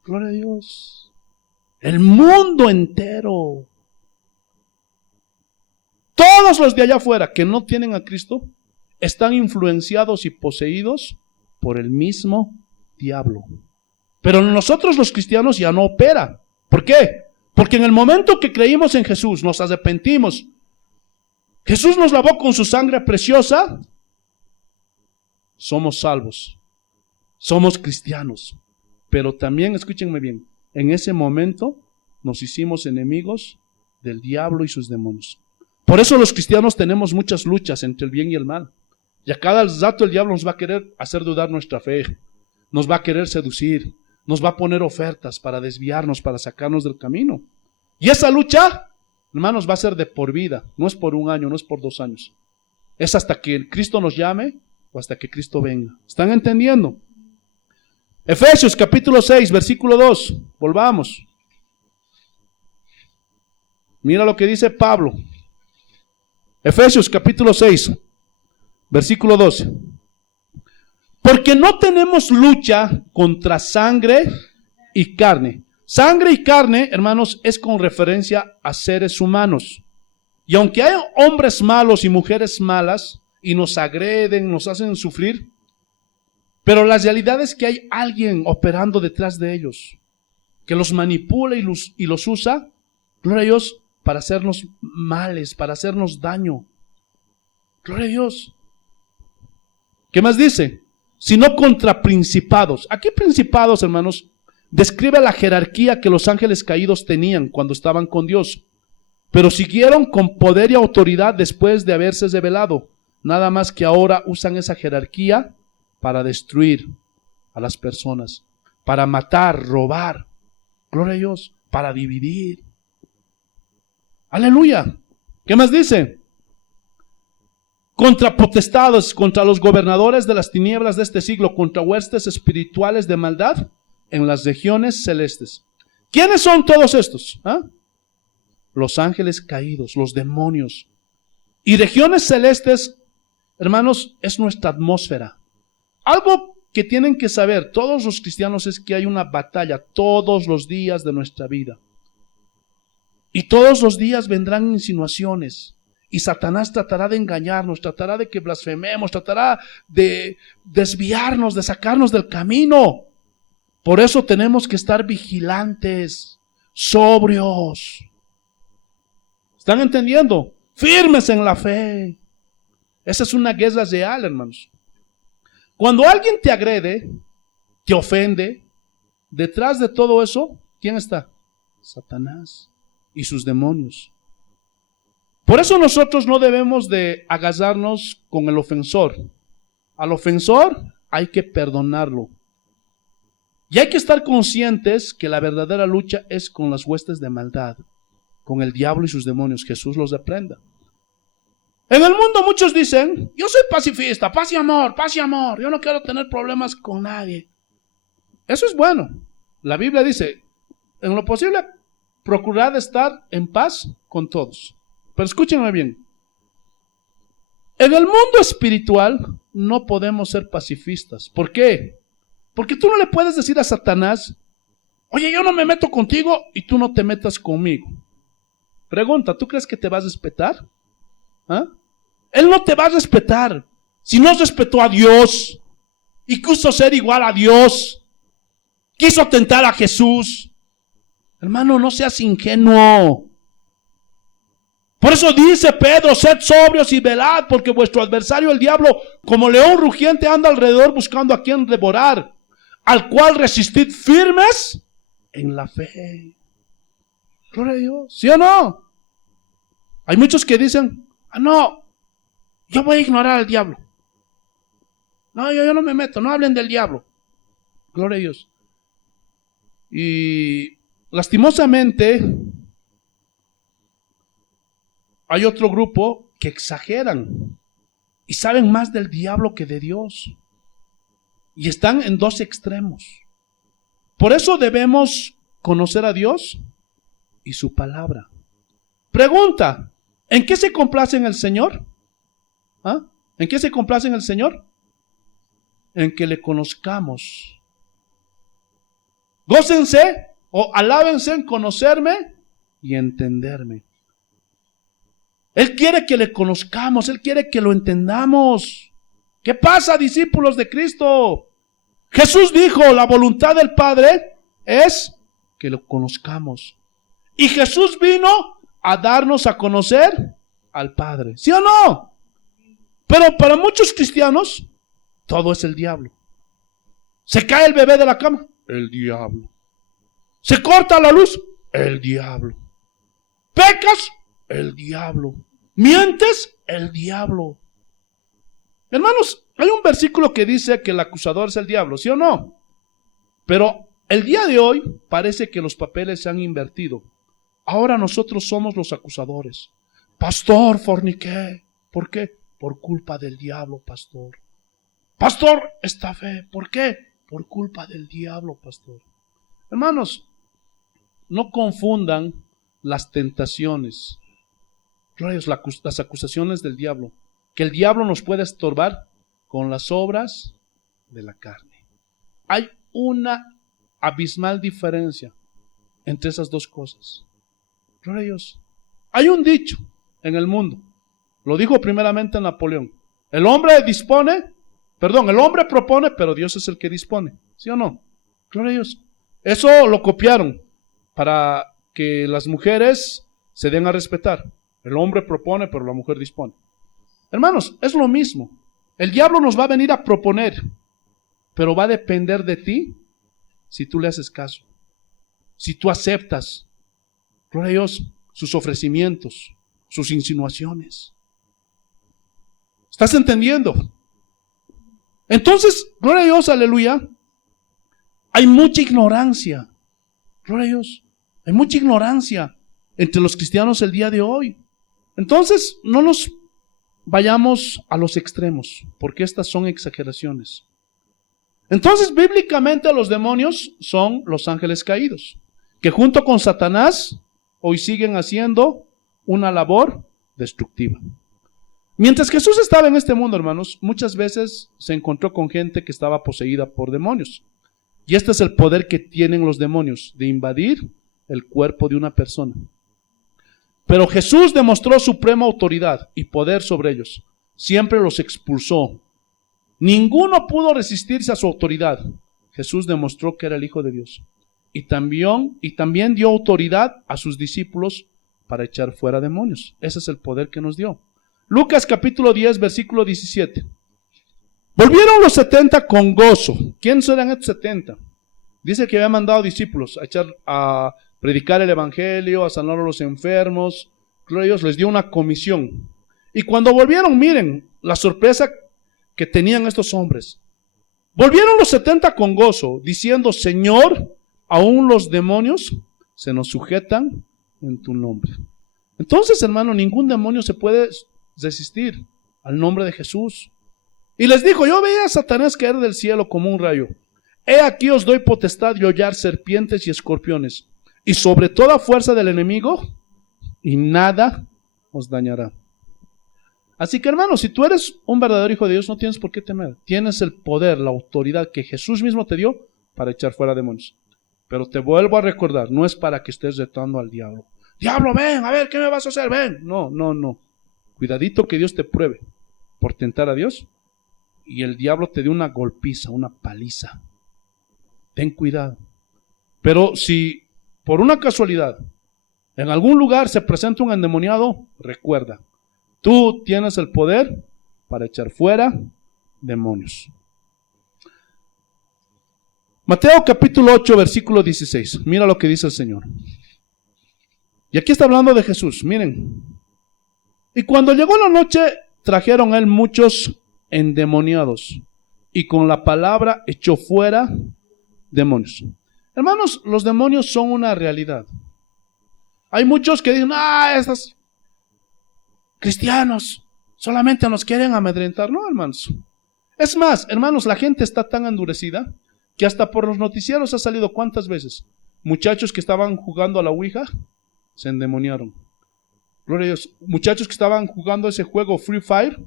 Gloria a Dios. El mundo entero. Todos los de allá afuera que no tienen a Cristo están influenciados y poseídos por el mismo diablo. Pero nosotros los cristianos ya no opera. ¿Por qué? Porque en el momento que creímos en Jesús, nos arrepentimos, Jesús nos lavó con su sangre preciosa, somos salvos, somos cristianos. Pero también, escúchenme bien, en ese momento nos hicimos enemigos del diablo y sus demonios. Por eso los cristianos tenemos muchas luchas entre el bien y el mal. Y a cada rato el diablo nos va a querer hacer dudar nuestra fe, nos va a querer seducir, nos va a poner ofertas para desviarnos, para sacarnos del camino. Y esa lucha, hermanos, va a ser de por vida, no es por un año, no es por 2 años. Es hasta que Cristo nos llame o hasta que Cristo venga. ¿Están entendiendo? Efesios capítulo 6, versículo 2. Volvamos. Mira lo que dice Pablo. Efesios capítulo 6, versículo 12. Porque no tenemos lucha contra sangre y carne. Sangre y carne, hermanos, es con referencia a seres humanos. Y aunque hay hombres malos y mujeres malas, y nos agreden, nos hacen sufrir, pero la realidad es que hay alguien operando detrás de ellos, que los manipula y los usa, gloria a Dios, para hacernos males, para hacernos daño. Gloria a Dios. ¿Qué más dice? Sino contra principados. Aquí principados, hermanos, describe la jerarquía que los ángeles caídos tenían cuando estaban con Dios, pero siguieron con poder y autoridad después de haberse revelado. Nada más que ahora usan esa jerarquía para destruir a las personas, para matar, robar. Gloria a Dios, para dividir. Aleluya. ¿Qué más dice? Contra potestades, contra los gobernadores de las tinieblas de este siglo, contra huestes espirituales de maldad en las regiones celestes. ¿Quiénes son todos estos? Los ángeles caídos, los demonios. Y regiones celestes, hermanos, es nuestra atmósfera. Algo que tienen que saber todos los cristianos es que hay una batalla todos los días de nuestra vida. Y todos los días vendrán insinuaciones. Y Satanás tratará de engañarnos, tratará de que blasfememos, tratará de desviarnos, de sacarnos del camino. Por eso tenemos que estar vigilantes, sobrios. ¿Están entendiendo? Firmes en la fe. Esa es una guerra real, hermanos. Cuando alguien te agrede, te ofende, detrás de todo eso, ¿quién está? Satanás y sus demonios. Por eso nosotros no debemos de agasarnos con el ofensor. Al ofensor hay que perdonarlo. Y hay que estar conscientes que la verdadera lucha es con las huestes de maldad, con el diablo y sus demonios. Jesús los reprenda. En el mundo muchos dicen, yo soy pacifista, paz y amor, yo no quiero tener problemas con nadie. Eso es bueno. La Biblia dice, en lo posible, procurad estar en paz con todos. Pero escúchenme bien. En el mundo espiritual no podemos ser pacifistas. ¿Por qué? Porque tú no le puedes decir a Satanás, oye, yo no me meto contigo y tú no te metas conmigo. Pregunta, ¿tú crees que te vas a respetar? Él no te va a respetar. Si no respetó a Dios y quiso ser igual a Dios, quiso tentar a Jesús. Hermano, no seas ingenuo. Por eso dice Pedro, sed sobrios y velad, porque vuestro adversario el diablo, como león rugiente, anda alrededor buscando a quien devorar, al cual resistid firmes en la fe. Gloria a Dios. ¿Sí o no? Hay muchos que dicen, no, yo voy a ignorar al diablo. No, yo no me meto, no hablen del diablo. Gloria a Dios. Y lastimosamente hay otro grupo que exageran y saben más del diablo que de Dios. Y están en dos extremos. Por eso debemos conocer a Dios y su palabra. Pregunta, ¿en qué se complace en el Señor? ¿Ah? ¿En qué se complace en el Señor? En que le conozcamos. Gócense o alábense en conocerme y entenderme. Él quiere que le conozcamos, Él quiere que lo entendamos. ¿Qué pasa, discípulos de Cristo? Jesús dijo, la voluntad del Padre es que lo conozcamos. Y Jesús vino a darnos a conocer al Padre. ¿Sí o no? Pero para muchos cristianos, todo es el diablo. Se cae el bebé de la cama, el diablo. Se corta la luz, el diablo. Pecas, el diablo. Mientes, el diablo. Hermanos, hay un versículo que dice que el acusador es el diablo, ¿sí o no? Pero el día de hoy parece que los papeles se han invertido. Ahora nosotros somos los acusadores. Pastor, forniqué. ¿Por qué? Por culpa del diablo, pastor. Pastor, estafé. ¿Por qué? Por culpa del diablo, pastor. Hermanos, no confundan las tentaciones, las acusaciones del diablo, que el diablo nos puede estorbar con las obras de la carne. Hay una abismal diferencia entre esas dos cosas. Gloria a Dios. Hay un dicho en el mundo, lo dijo primeramente Napoleón: el hombre propone, pero Dios es el que dispone. ¿Sí o no? Gloria a Dios. Eso lo copiaron para que las mujeres se den a respetar. El hombre propone, pero la mujer dispone. Hermanos, es lo mismo. El diablo nos va a venir a proponer, pero va a depender de ti si tú le haces caso. Si tú aceptas, gloria a Dios, sus ofrecimientos, sus insinuaciones. ¿Estás entendiendo? Entonces, gloria a Dios, aleluya, hay mucha ignorancia. Gloria a Dios. Hay mucha ignorancia entre los cristianos el día de hoy. Entonces, no nos vayamos a los extremos, porque estas son exageraciones. Entonces, bíblicamente los demonios son los ángeles caídos, que junto con Satanás hoy siguen haciendo una labor destructiva. Mientras Jesús estaba en este mundo, hermanos, muchas veces se encontró con gente que estaba poseída por demonios. Y este es el poder que tienen los demonios, de invadir el cuerpo de una persona. Pero Jesús demostró suprema autoridad y poder sobre ellos. Siempre los expulsó. Ninguno pudo resistirse a su autoridad. Jesús demostró que era el Hijo de Dios. Y también dio autoridad a sus discípulos para echar fuera demonios. Ese es el poder que nos dio. Lucas capítulo 10, versículo 17. Volvieron los 70 con gozo. ¿Quiénes eran estos 70? Dice que había mandado discípulos a predicar el evangelio, a sanar a los enfermos. Gloria a Dios, les dio una comisión. Y cuando volvieron, miren la sorpresa que tenían estos hombres. Volvieron los 70 con gozo, diciendo: Señor, aún los demonios se nos sujetan en tu nombre. Entonces, hermano, ningún demonio se puede resistir al nombre de Jesús. Y les dijo: yo veía a Satanás caer del cielo como un rayo. He aquí os doy potestad de hollar serpientes y escorpiones, y sobre toda fuerza del enemigo, y nada os dañará. Así que, hermano, si tú eres un verdadero hijo de Dios, no tienes por qué temer. Tienes el poder, la autoridad que Jesús mismo te dio para echar fuera demonios. Pero te vuelvo a recordar, no es para que estés retando al diablo. Diablo, ven, a ver, ¿qué me vas a hacer? Ven. No. Cuidadito que Dios te pruebe por tentar a Dios y el diablo te dé una golpiza, una paliza. Ten cuidado. Pero si por una casualidad en algún lugar se presenta un endemoniado, recuerda, tú tienes el poder para echar fuera demonios. Mateo capítulo 8, versículo 16. Mira lo que dice el Señor. Y aquí está hablando de Jesús, miren. Y cuando llegó la noche, trajeron a él muchos endemoniados, y con la palabra echó fuera demonios. Hermanos, los demonios son una realidad. Hay muchos que dicen, estos cristianos solamente nos quieren amedrentar. No, hermanos. Es más, hermanos, la gente está tan endurecida que hasta por los noticieros ha salido ¿cuántas veces? Muchachos que estaban jugando a la Ouija se endemoniaron. Gloria a Dios. Muchachos que estaban jugando ese juego Free Fire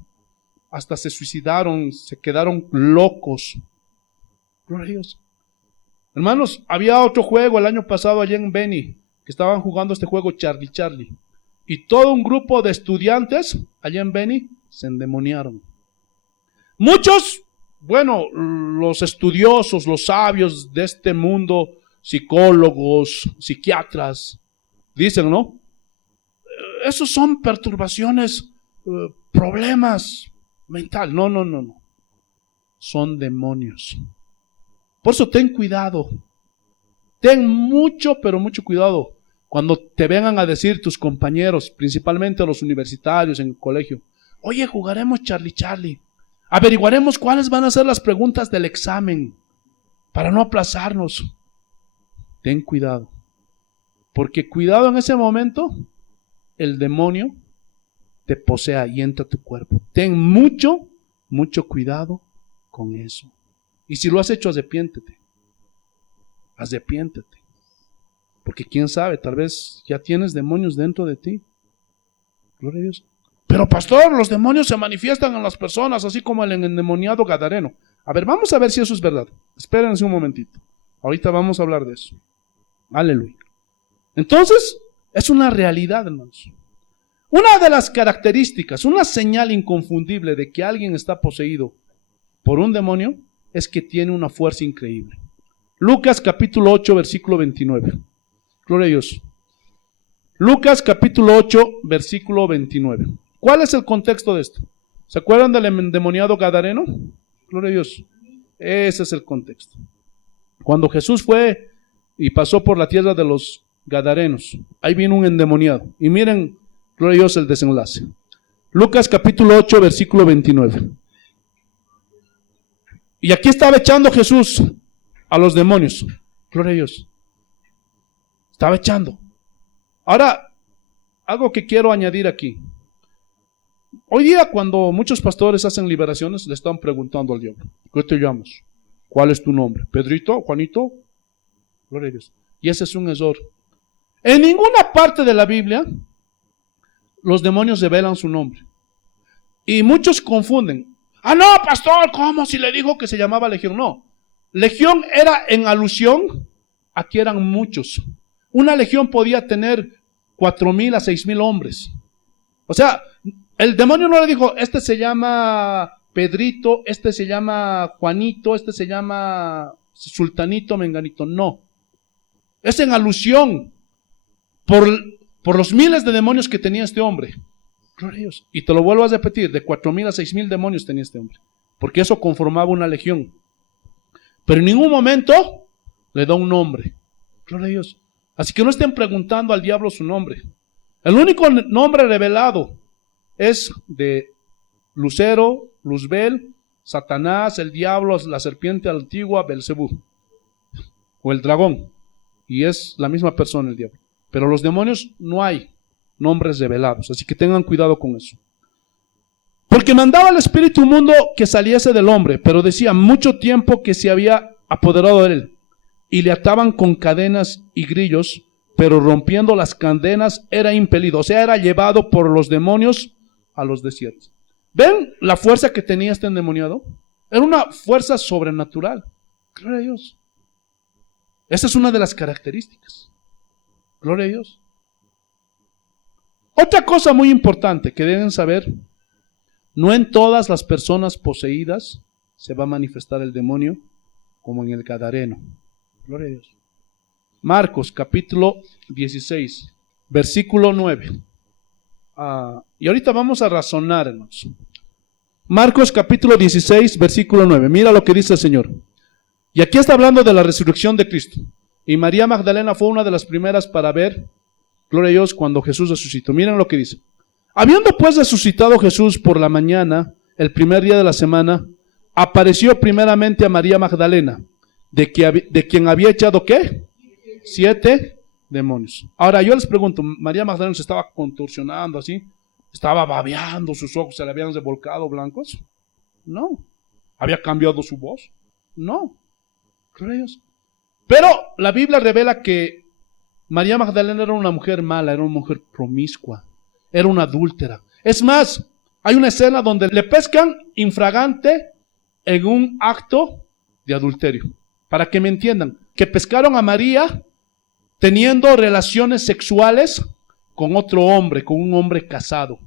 hasta se suicidaron, se quedaron locos. Gloria a Dios. Hermanos, había otro juego el año pasado allá en Beni que estaban jugando este juego Charlie. Y todo un grupo de estudiantes allá en Beni se endemoniaron. Muchos, bueno, los estudiosos, los sabios de este mundo, psicólogos, psiquiatras, dicen, ¿no? Esos son perturbaciones, problemas mentales. No. Son demonios. Por eso ten cuidado. Ten mucho, pero mucho cuidado cuando te vengan a decir tus compañeros, principalmente los universitarios en el colegio, oye, jugaremos Charlie. Averiguaremos cuáles van a ser las preguntas del examen para no aplazarnos. Ten cuidado. Porque cuidado en ese momento, el demonio te posea y entra a tu cuerpo. Ten mucho cuidado con eso. Y si lo has hecho, arrepiéntete. Porque quién sabe, tal vez ya tienes demonios dentro de ti. Gloria a Dios. Pero pastor, los demonios se manifiestan en las personas, así como el endemoniado gadareno. A ver, vamos a ver si eso es verdad. Espérense un momentito. Ahorita vamos a hablar de eso. Aleluya. Entonces, es una realidad, hermanos. Una de las características, una señal inconfundible de que alguien está poseído por un demonio, es que tiene una fuerza increíble. Lucas capítulo 8, versículo 29. Gloria a Dios. Lucas capítulo 8, versículo 29. ¿Cuál es el contexto de esto? ¿Se acuerdan del endemoniado gadareno? Gloria a Dios. Ese es el contexto. Cuando Jesús fue y pasó por la tierra de los gadarenos, ahí vino un endemoniado. Y miren, gloria a Dios, el desenlace. Lucas capítulo 8, versículo 29. Y aquí estaba echando Jesús a los demonios. Gloria a Dios. Estaba echando. Ahora, algo que quiero añadir aquí. Hoy día cuando muchos pastores hacen liberaciones, le están preguntando al diablo, ¿qué te llamas? ¿Cuál es tu nombre? ¿Pedrito? ¿Juanito? Gloria a Dios. Y ese es un error. En ninguna parte de la Biblia los demonios revelan su nombre. Y muchos confunden. No, pastor, ¿cómo si le dijo que se llamaba Legión? No. Legión era en alusión a que eran muchos. Una legión podía tener 4,000 a 6,000 hombres. O sea, el demonio no le dijo, este se llama Pedrito, este se llama Juanito, este se llama Sultanito, Menganito. No. Es en alusión por los miles de demonios que tenía este hombre. Gloria a Dios. Y te lo vuelvo a repetir, de 4,000 a 6,000 demonios tenía este hombre. Porque eso conformaba una legión. Pero en ningún momento le da un nombre. Gloria a Dios. Así que no estén preguntando al diablo su nombre. El único nombre revelado es de Lucero, Luzbel, Satanás, el diablo, la serpiente antigua, Belcebú. O el dragón. Y es la misma persona el diablo. Pero los demonios no hay nombres revelados. Así que tengan cuidado con eso. Porque mandaba al espíritu inmundo que saliese del hombre, pero decía mucho tiempo que se había apoderado de él. Y le ataban con cadenas y grillos, pero rompiendo las cadenas era impelido, o sea, era llevado por los demonios a los desiertos. ¿Ven la fuerza que tenía este endemoniado? Era una fuerza sobrenatural. Gloria a Dios. Esa es una de las características. Gloria a Dios. Otra cosa muy importante que deben saber, no en todas las personas poseídas se va a manifestar el demonio como en el gadareno. Gloria a Dios. Marcos capítulo 16, versículo 9. Y ahorita vamos a razonar, hermanos. Marcos capítulo 16, versículo 9. Mira lo que dice el Señor. Y aquí está hablando de la resurrección de Cristo. Y María Magdalena fue una de las primeras para ver, gloria a Dios, cuando Jesús resucitó. Miren lo que dice. Habiendo pues resucitado Jesús por la mañana, el primer día de la semana, apareció primeramente a María Magdalena, de quien había echado ¿qué? 7 demonios. Ahora yo les pregunto, ¿María Magdalena se estaba contorsionando así? ¿Estaba babeando, sus ojos se le habían revolcado blancos? No. ¿Había cambiado su voz? No. ¿Crees? Pero la Biblia revela que María Magdalena era una mujer mala, era una mujer promiscua, era una adúltera. Es más, hay una escena donde le pescan infragante en un acto de adulterio. Para que me entiendan, que pescaron a María teniendo relaciones sexuales con otro hombre, con un hombre casado.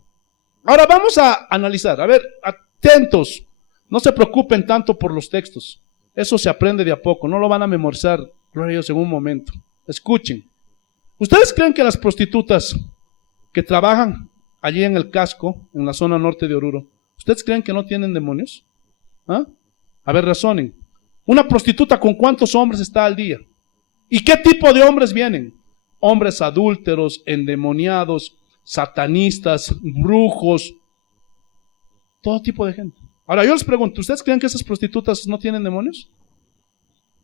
Ahora vamos a analizar, a ver, atentos, no se preocupen tanto por los textos, eso se aprende de a poco, no lo van a memorizar, gloria a Dios, en un momento. Escuchen, ¿ustedes creen que las prostitutas que trabajan allí en el casco, en la zona norte de Oruro, ¿ustedes creen que no tienen demonios? ¿Ah? A ver, razonen. Una prostituta, ¿con cuántos hombres está al día? ¿Y qué tipo de hombres vienen? Hombres adúlteros, endemoniados, satanistas, brujos, todo tipo de gente. Ahora yo les pregunto, ¿ustedes creen que esas prostitutas no tienen demonios?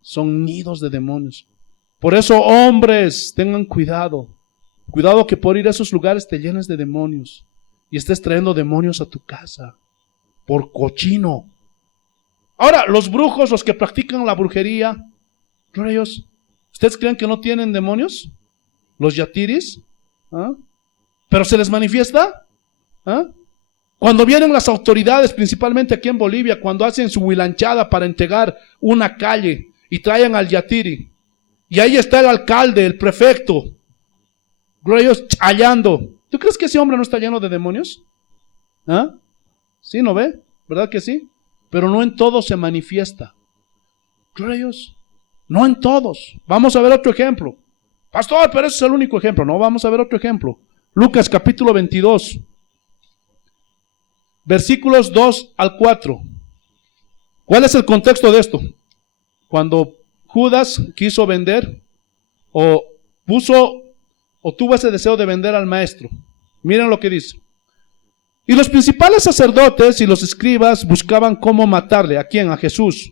Son nidos de demonios. Por eso, hombres, tengan cuidado. Cuidado que por ir a esos lugares te llenes de demonios y estés trayendo demonios a tu casa por cochino. Ahora, los brujos, los que practican la brujería, gloria a Dios, ¿ustedes creen que no tienen demonios? Los yatiris, ¿ah? ¿Pero se les manifiesta? ¿Ah? Cuando vienen las autoridades, principalmente aquí en Bolivia, cuando hacen su huilanchada para entregar una calle y traen al yatiri, y ahí está el alcalde, el prefecto, gloria a Dios, hallando. ¿Tú crees que ese hombre no está lleno de demonios? ¿Ah? ¿Sí, no ve? ¿Verdad que sí? Pero no en todos se manifiesta. Gloria a Dios. No en todos. Vamos a ver otro ejemplo. Pastor, pero ese es el único ejemplo. No, vamos a ver otro ejemplo. Lucas capítulo 22. Versículos 2 al 4. ¿Cuál es el contexto de esto? Cuando Judas quiso vender o tuvo ese deseo de vender al maestro. Miren lo que dice. Y los principales sacerdotes y los escribas buscaban cómo matarle. ¿A quién? A Jesús.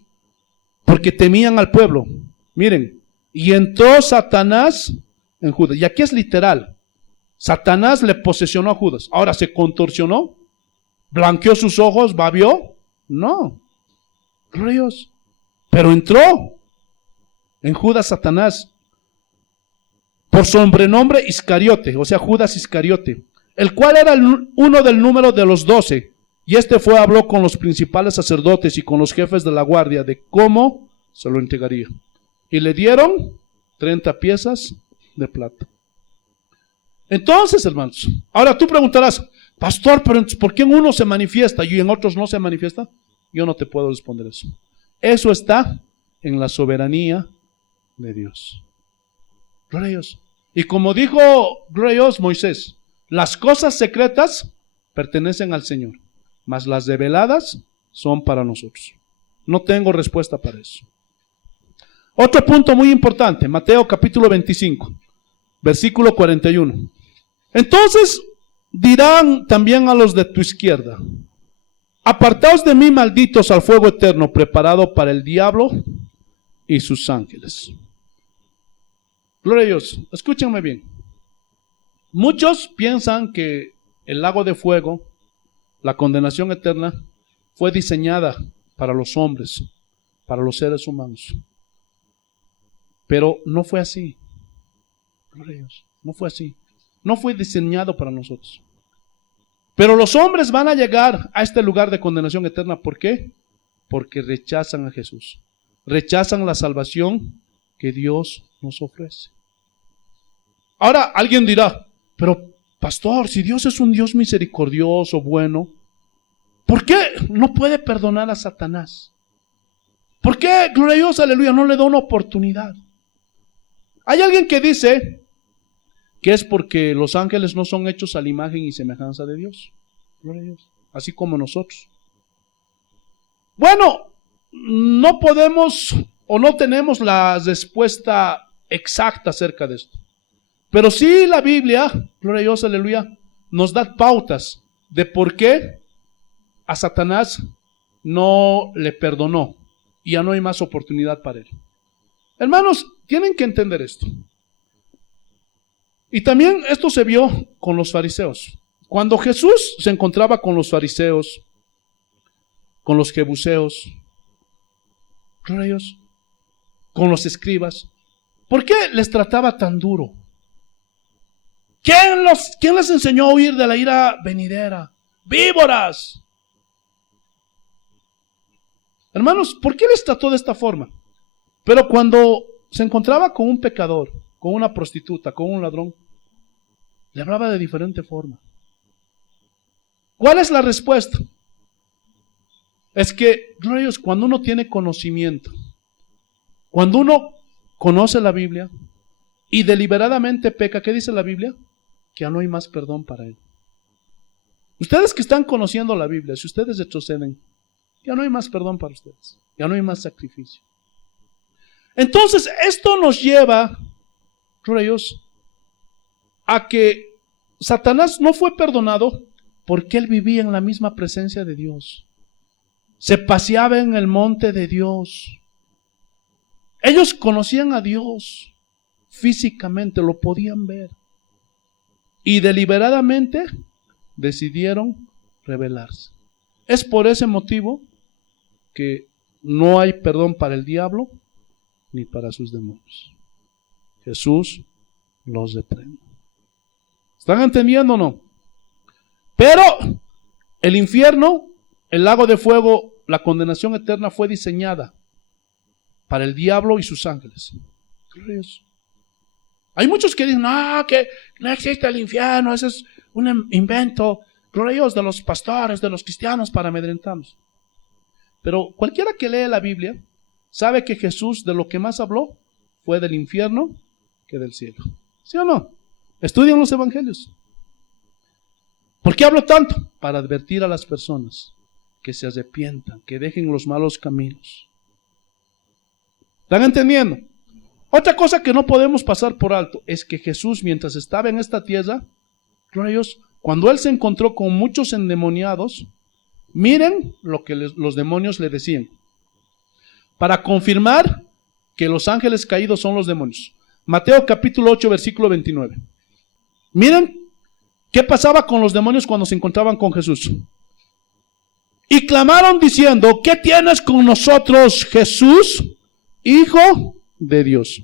Porque temían al pueblo. Miren. Y entró Satanás en Judas. Y aquí es literal. Satanás le posesionó a Judas. Ahora, ¿se contorsionó? ¿Blanqueó sus ojos? ¿Babió? No. Gloria a Dios. Pero entró en Judas Satanás. Por sobrenombre Iscariote. O sea, Judas Iscariote. El cual era uno del número de los 12, y este habló con los principales sacerdotes y con los jefes de la guardia de cómo se lo entregaría. Y le dieron 30 piezas de plata. Entonces, hermanos, ahora tú preguntarás, pastor, pero ¿por qué en unos se manifiesta y en otros no se manifiesta? Yo no te puedo responder eso. Eso está en la soberanía de Dios. Gloria a Dios. Y como dijo, gloria a Dios, Moisés, las cosas secretas pertenecen al Señor, mas las reveladas son para nosotros. No tengo respuesta para eso. Otro punto muy importante, Mateo capítulo 25, versículo 41. Entonces dirán también a los de tu izquierda, apartaos de mí, malditos, al fuego eterno preparado para el diablo y sus ángeles. Gloria a Dios, escúchenme bien. Muchos piensan que el lago de fuego, la condenación eterna, fue diseñada para los hombres, para los seres humanos. Pero no fue así. Gloria a Dios, no fue así. No fue diseñado para nosotros. Pero los hombres van a llegar a este lugar de condenación eterna. ¿Por qué? Porque rechazan a Jesús. Rechazan la salvación que Dios nos ofrece. Ahora alguien dirá, pero pastor, si Dios es un Dios misericordioso, bueno, ¿por qué no puede perdonar a Satanás? ¿Por qué, gloria a Dios, aleluya, no le da una oportunidad? Hay alguien que dice que es porque los ángeles no son hechos a la imagen y semejanza de Dios. Gloria a Dios. Así como nosotros. Bueno, no podemos o no tenemos la respuesta exacta acerca de esto. Pero sí la Biblia, gloria a Dios, aleluya, nos da pautas de por qué a Satanás no le perdonó y ya no hay más oportunidad para él. Hermanos, tienen que entender esto. Y también esto se vio con los fariseos. Cuando Jesús se encontraba con los fariseos, con los jebuseos, con los escribas, ¿por qué les trataba tan duro? ¿Quién les enseñó a huir de la ira venidera? ¡Víboras! Hermanos, ¿por qué les trató de esta forma? Pero cuando se encontraba con un pecador, con una prostituta, con un ladrón, le hablaba de diferente forma. ¿Cuál es la respuesta? Es que, glorios, cuando uno tiene conocimiento, cuando uno conoce la Biblia y deliberadamente peca, ¿qué dice la Biblia? Que ya no hay más perdón para él. Ustedes que están conociendo la Biblia, si ustedes retroceden, ya no hay más perdón para ustedes, ya no hay más sacrificio. Entonces, esto nos lleva, glorios, a que Satanás no fue perdonado porque él vivía en la misma presencia de Dios. Se paseaba en el monte de Dios. Ellos conocían a Dios físicamente, lo podían ver. Y deliberadamente decidieron rebelarse. Es por ese motivo que no hay perdón para el diablo ni para sus demonios. Jesús los reprende. ¿Están entendiendo o no? Pero el infierno, el lago de fuego, la condenación eterna fue diseñada para el diablo y sus ángeles. Hay muchos que dicen, no, que no existe el infierno, ese es un invento, glorioso, de los pastores, de los cristianos para amedrentarnos. Pero cualquiera que lee la Biblia sabe que Jesús de lo que más habló fue del infierno que del cielo. ¿Sí o no? Estudian los evangelios. ¿Por qué hablo tanto? Para advertir a las personas que se arrepientan, que dejen los malos caminos. ¿Están entendiendo? Otra cosa que no podemos pasar por alto es que Jesús, mientras estaba en esta tierra, cuando él se encontró con muchos endemoniados, miren lo que los demonios le decían. Para confirmar que los ángeles caídos son los demonios. Mateo capítulo 8, versículo 29. Miren qué pasaba con los demonios cuando se encontraban con Jesús. Y clamaron diciendo, ¿qué tienes con nosotros, Jesús, Hijo de Dios?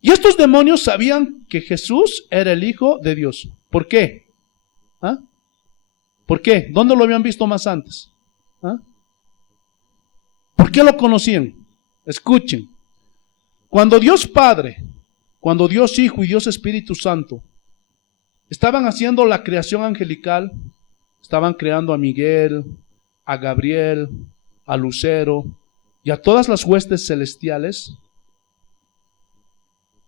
Y estos demonios sabían que Jesús era el Hijo de Dios. ¿Por qué? ¿Ah? ¿Por qué? ¿Dónde lo habían visto más antes? ¿Ah? ¿Por qué lo conocían? Escuchen. Cuando Dios Padre, cuando Dios Hijo y Dios Espíritu Santo estaban haciendo la creación angelical, estaban creando a Miguel, a Gabriel, a Lucero y a todas las huestes celestiales.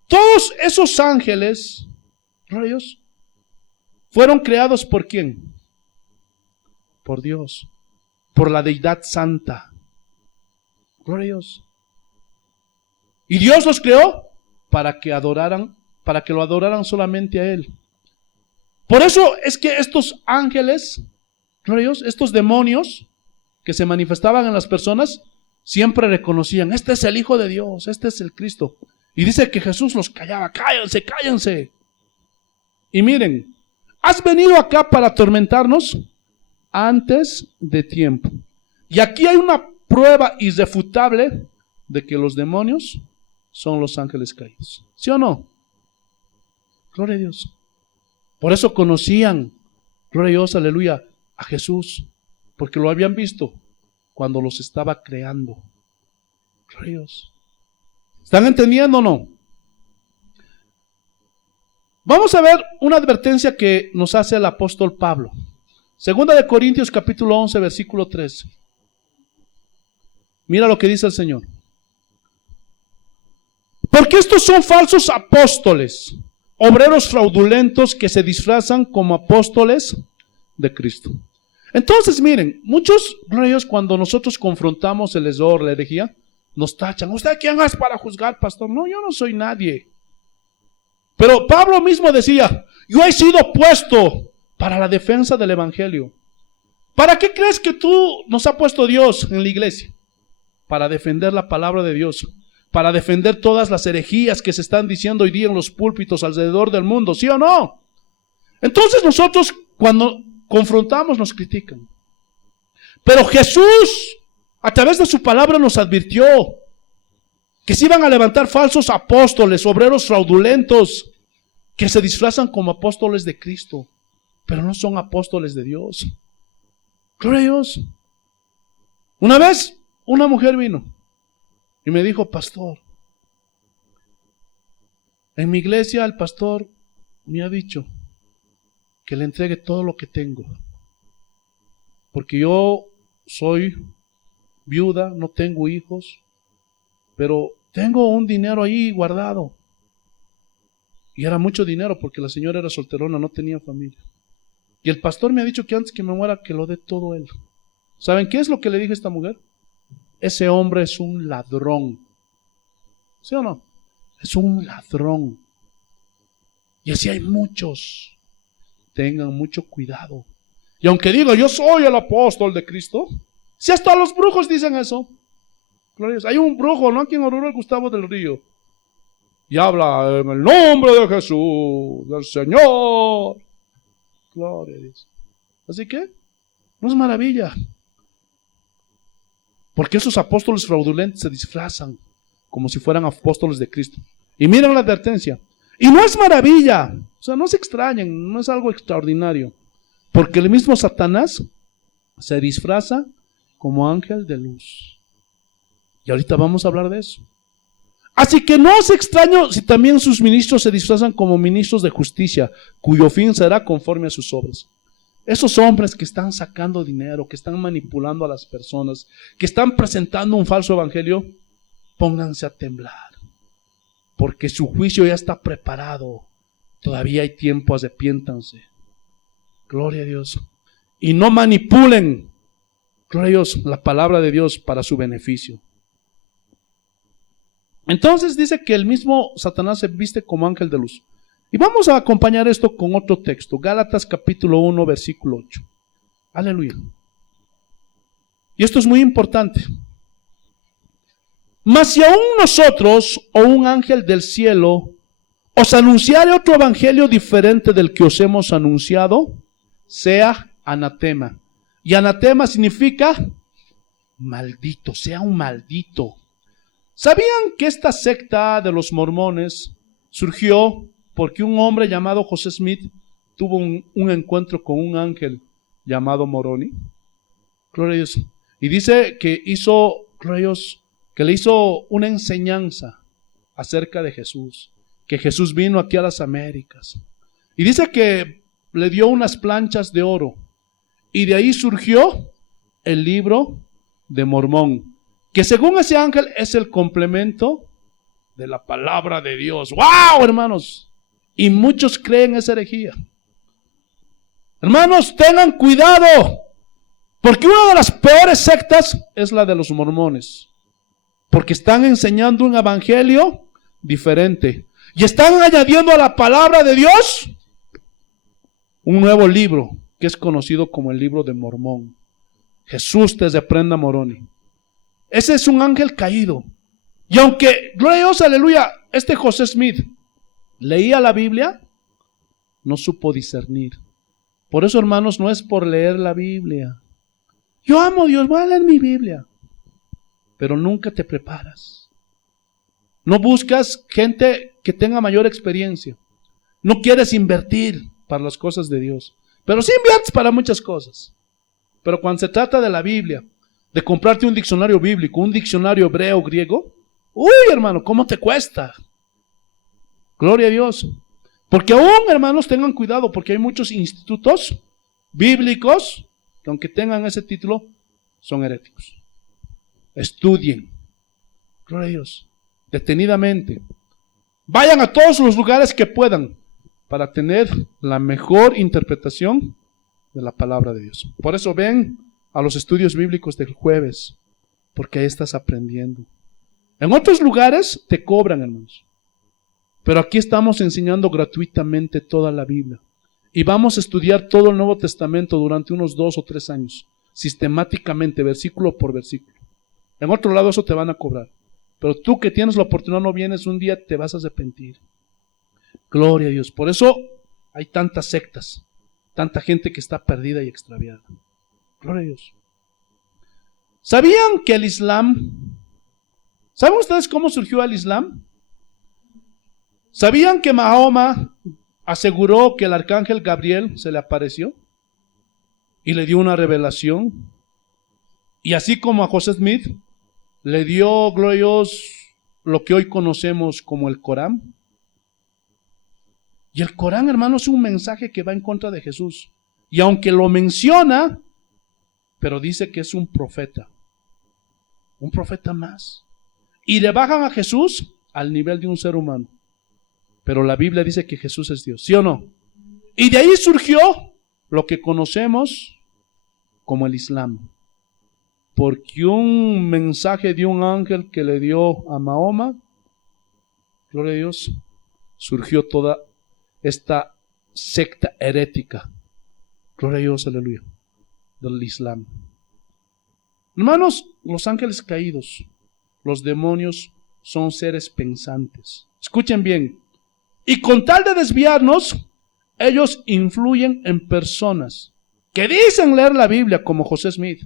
Todos esos ángeles, rayos, fueron creados ¿por quién? Por Dios, por la deidad santa. Gloria a Dios. Y Dios los creó para que lo adoraran solamente a Él. Por eso es que estos ángeles, gloria a Dios, estos demonios que se manifestaban en las personas, siempre reconocían, este es el Hijo de Dios, este es el Cristo. Y dice que Jesús los callaba, cállense, cállense. Y miren, has venido acá para atormentarnos antes de tiempo. Y aquí hay una prueba irrefutable de que los demonios son los ángeles caídos. ¿Sí o no? Gloria a Dios. Por eso conocían, gloria a Dios, aleluya, a Jesús, porque lo habían visto cuando los estaba creando. Gloria a Dios. ¿Están entendiendo o no? Vamos a ver una advertencia que nos hace el apóstol Pablo. Segunda de Corintios capítulo 11, versículo 13. Mira lo que dice el Señor. Porque estos son falsos apóstoles, obreros fraudulentos que se disfrazan como apóstoles de Cristo. Entonces miren, muchos reyes cuando nosotros confrontamos el error, la herejía, nos tachan. ¿Usted quién es para juzgar, pastor? No, yo no soy nadie. Pero Pablo mismo decía, yo he sido puesto para la defensa del evangelio. ¿Para qué crees que tú nos ha puesto Dios en la iglesia? Para defender la palabra de Dios, para defender todas las herejías que se están diciendo hoy día en los púlpitos alrededor del mundo, ¿sí o no? Entonces nosotros cuando confrontamos nos critican. Pero Jesús a través de su palabra nos advirtió que se iban a levantar falsos apóstoles, obreros fraudulentos, que se disfrazan como apóstoles de Cristo, pero no son apóstoles de Dios. Gloria a Dios. Una vez una mujer vino y me dijo: pastor, en mi iglesia el pastor me ha dicho que le entregue todo lo que tengo, porque yo soy viuda, no tengo hijos, pero tengo un dinero ahí guardado. Y era mucho dinero porque la señora era solterona, no tenía familia. Y el pastor me ha dicho que antes que me muera que lo dé todo él. ¿Saben qué es lo que le dije a esta mujer? Ese hombre es un ladrón. ¿Sí o no? Es un ladrón. Y así hay muchos. Tengan mucho cuidado. Y aunque digo yo soy el apóstol de Cristo, si hasta los brujos dicen eso. Hay un brujo, ¿no? Aquí en Oruro, el Gustavo del Río. Y habla en el nombre de Jesús, del Señor. Gloria a Dios. Así que, no es maravilla. Porque esos apóstoles fraudulentos se disfrazan como si fueran apóstoles de Cristo. Y miren la advertencia. Y no es maravilla. O sea, no se extrañen, no es algo extraordinario. Porque el mismo Satanás se disfraza como ángel de luz. Y ahorita vamos a hablar de eso. Así que no es extraño si también sus ministros se disfrazan como ministros de justicia, cuyo fin será conforme a sus obras. Esos hombres que están sacando dinero, que están manipulando a las personas, que están presentando un falso evangelio, pónganse a temblar, porque su juicio ya está preparado. Todavía hay tiempo, arrepiéntanse. Gloria a Dios. Y no manipulen, gloria a Dios, la palabra de Dios para su beneficio. Entonces dice que el mismo Satanás se viste como ángel de luz. Y vamos a acompañar esto con otro texto. Gálatas capítulo 1, versículo 8. Aleluya. Y esto es muy importante. Mas si aún nosotros o un ángel del cielo os anunciare otro evangelio diferente del que os hemos anunciado, sea anatema. Y anatema significa maldito, sea un maldito. ¿Sabían que esta secta de los mormones surgió porque un hombre llamado José Smith tuvo un encuentro con un ángel llamado Moroni? Gloria a Dios. Y dice que hizo, gloria a Dios, que le hizo una enseñanza acerca de Jesús, que Jesús vino aquí a las Américas. Y dice que le dio unas planchas de oro. Y de ahí surgió el libro de Mormón, que según ese ángel es el complemento de la palabra de Dios. ¡Wow, hermanos! Y muchos creen esa herejía. Hermanos, tengan cuidado, porque una de las peores sectas es la de los mormones, porque están enseñando un evangelio diferente y están añadiendo a la palabra de Dios un nuevo libro que es conocido como el libro de Mormón. Jesús te reprenda, Moroni. Ese es un ángel caído. Y aunque, gloria a Dios, aleluya, este José Smith leía la Biblia, no supo discernir. Por eso, hermanos, no es por leer la Biblia. Yo amo a Dios, voy a leer mi Biblia. Pero nunca te preparas. No buscas gente que tenga mayor experiencia. No quieres invertir para las cosas de Dios. Pero sí inviertes para muchas cosas. Pero cuando se trata de la Biblia, de comprarte un diccionario bíblico, un diccionario hebreo, griego, uy, hermano, ¿cómo te cuesta? Gloria a Dios. Porque aún, hermanos, tengan cuidado, porque hay muchos institutos bíblicos que aunque tengan ese título, son heréticos. Estudien. Gloria a Dios. Detenidamente. Vayan a todos los lugares que puedan para tener la mejor interpretación de la palabra de Dios. Por eso ven a los estudios bíblicos del jueves, porque ahí estás aprendiendo. En otros lugares te cobran, hermanos, pero aquí estamos enseñando gratuitamente toda la Biblia. y vamos a estudiar todo el Nuevo Testamento durante unos 2 o 3 años, sistemáticamente, versículo por versículo. En otro lado eso te van a cobrar. Pero tú que tienes la oportunidad no vienes, un día te vas a arrepentir. Gloria a Dios. Por eso hay tantas sectas, tanta gente que está perdida y extraviada. Gloria a Dios. ¿Sabían que el Islam, saben ustedes cómo surgió el Islam? ¿Sabían que Mahoma aseguró que el arcángel Gabriel se le apareció y le dio una revelación? Y así como a José Smith le dio, gloria a Dios, lo que hoy conocemos como el Corán. Y el Corán, hermano, es un mensaje que va en contra de Jesús. Y aunque lo menciona, pero dice que es un profeta más. Y le bajan a Jesús al nivel de un ser humano. Pero la Biblia dice que Jesús es Dios, ¿sí o no? Y de ahí surgió lo que conocemos como el Islam. Porque un mensaje de un ángel que le dio a Mahoma, gloria a Dios, surgió toda esta secta herética. Gloria a Dios, aleluya, del Islam. Hermanos, los ángeles caídos, los demonios son seres pensantes. Escuchen bien. Y con tal de desviarnos, ellos influyen en personas que dicen leer la Biblia como José Smith.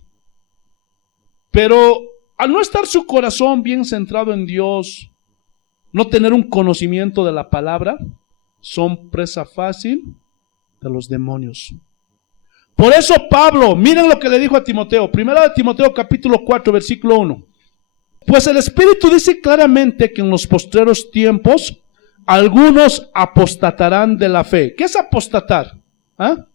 Pero al no estar su corazón bien centrado en Dios, no tener un conocimiento de la palabra, son presa fácil de los demonios. Por eso Pablo, miren lo que le dijo a Timoteo, 1 Timoteo capítulo 4, versículo 1. Pues el Espíritu dice claramente que en los postreros tiempos algunos apostatarán de la fe. ¿Qué es apostatar? ¿Ah?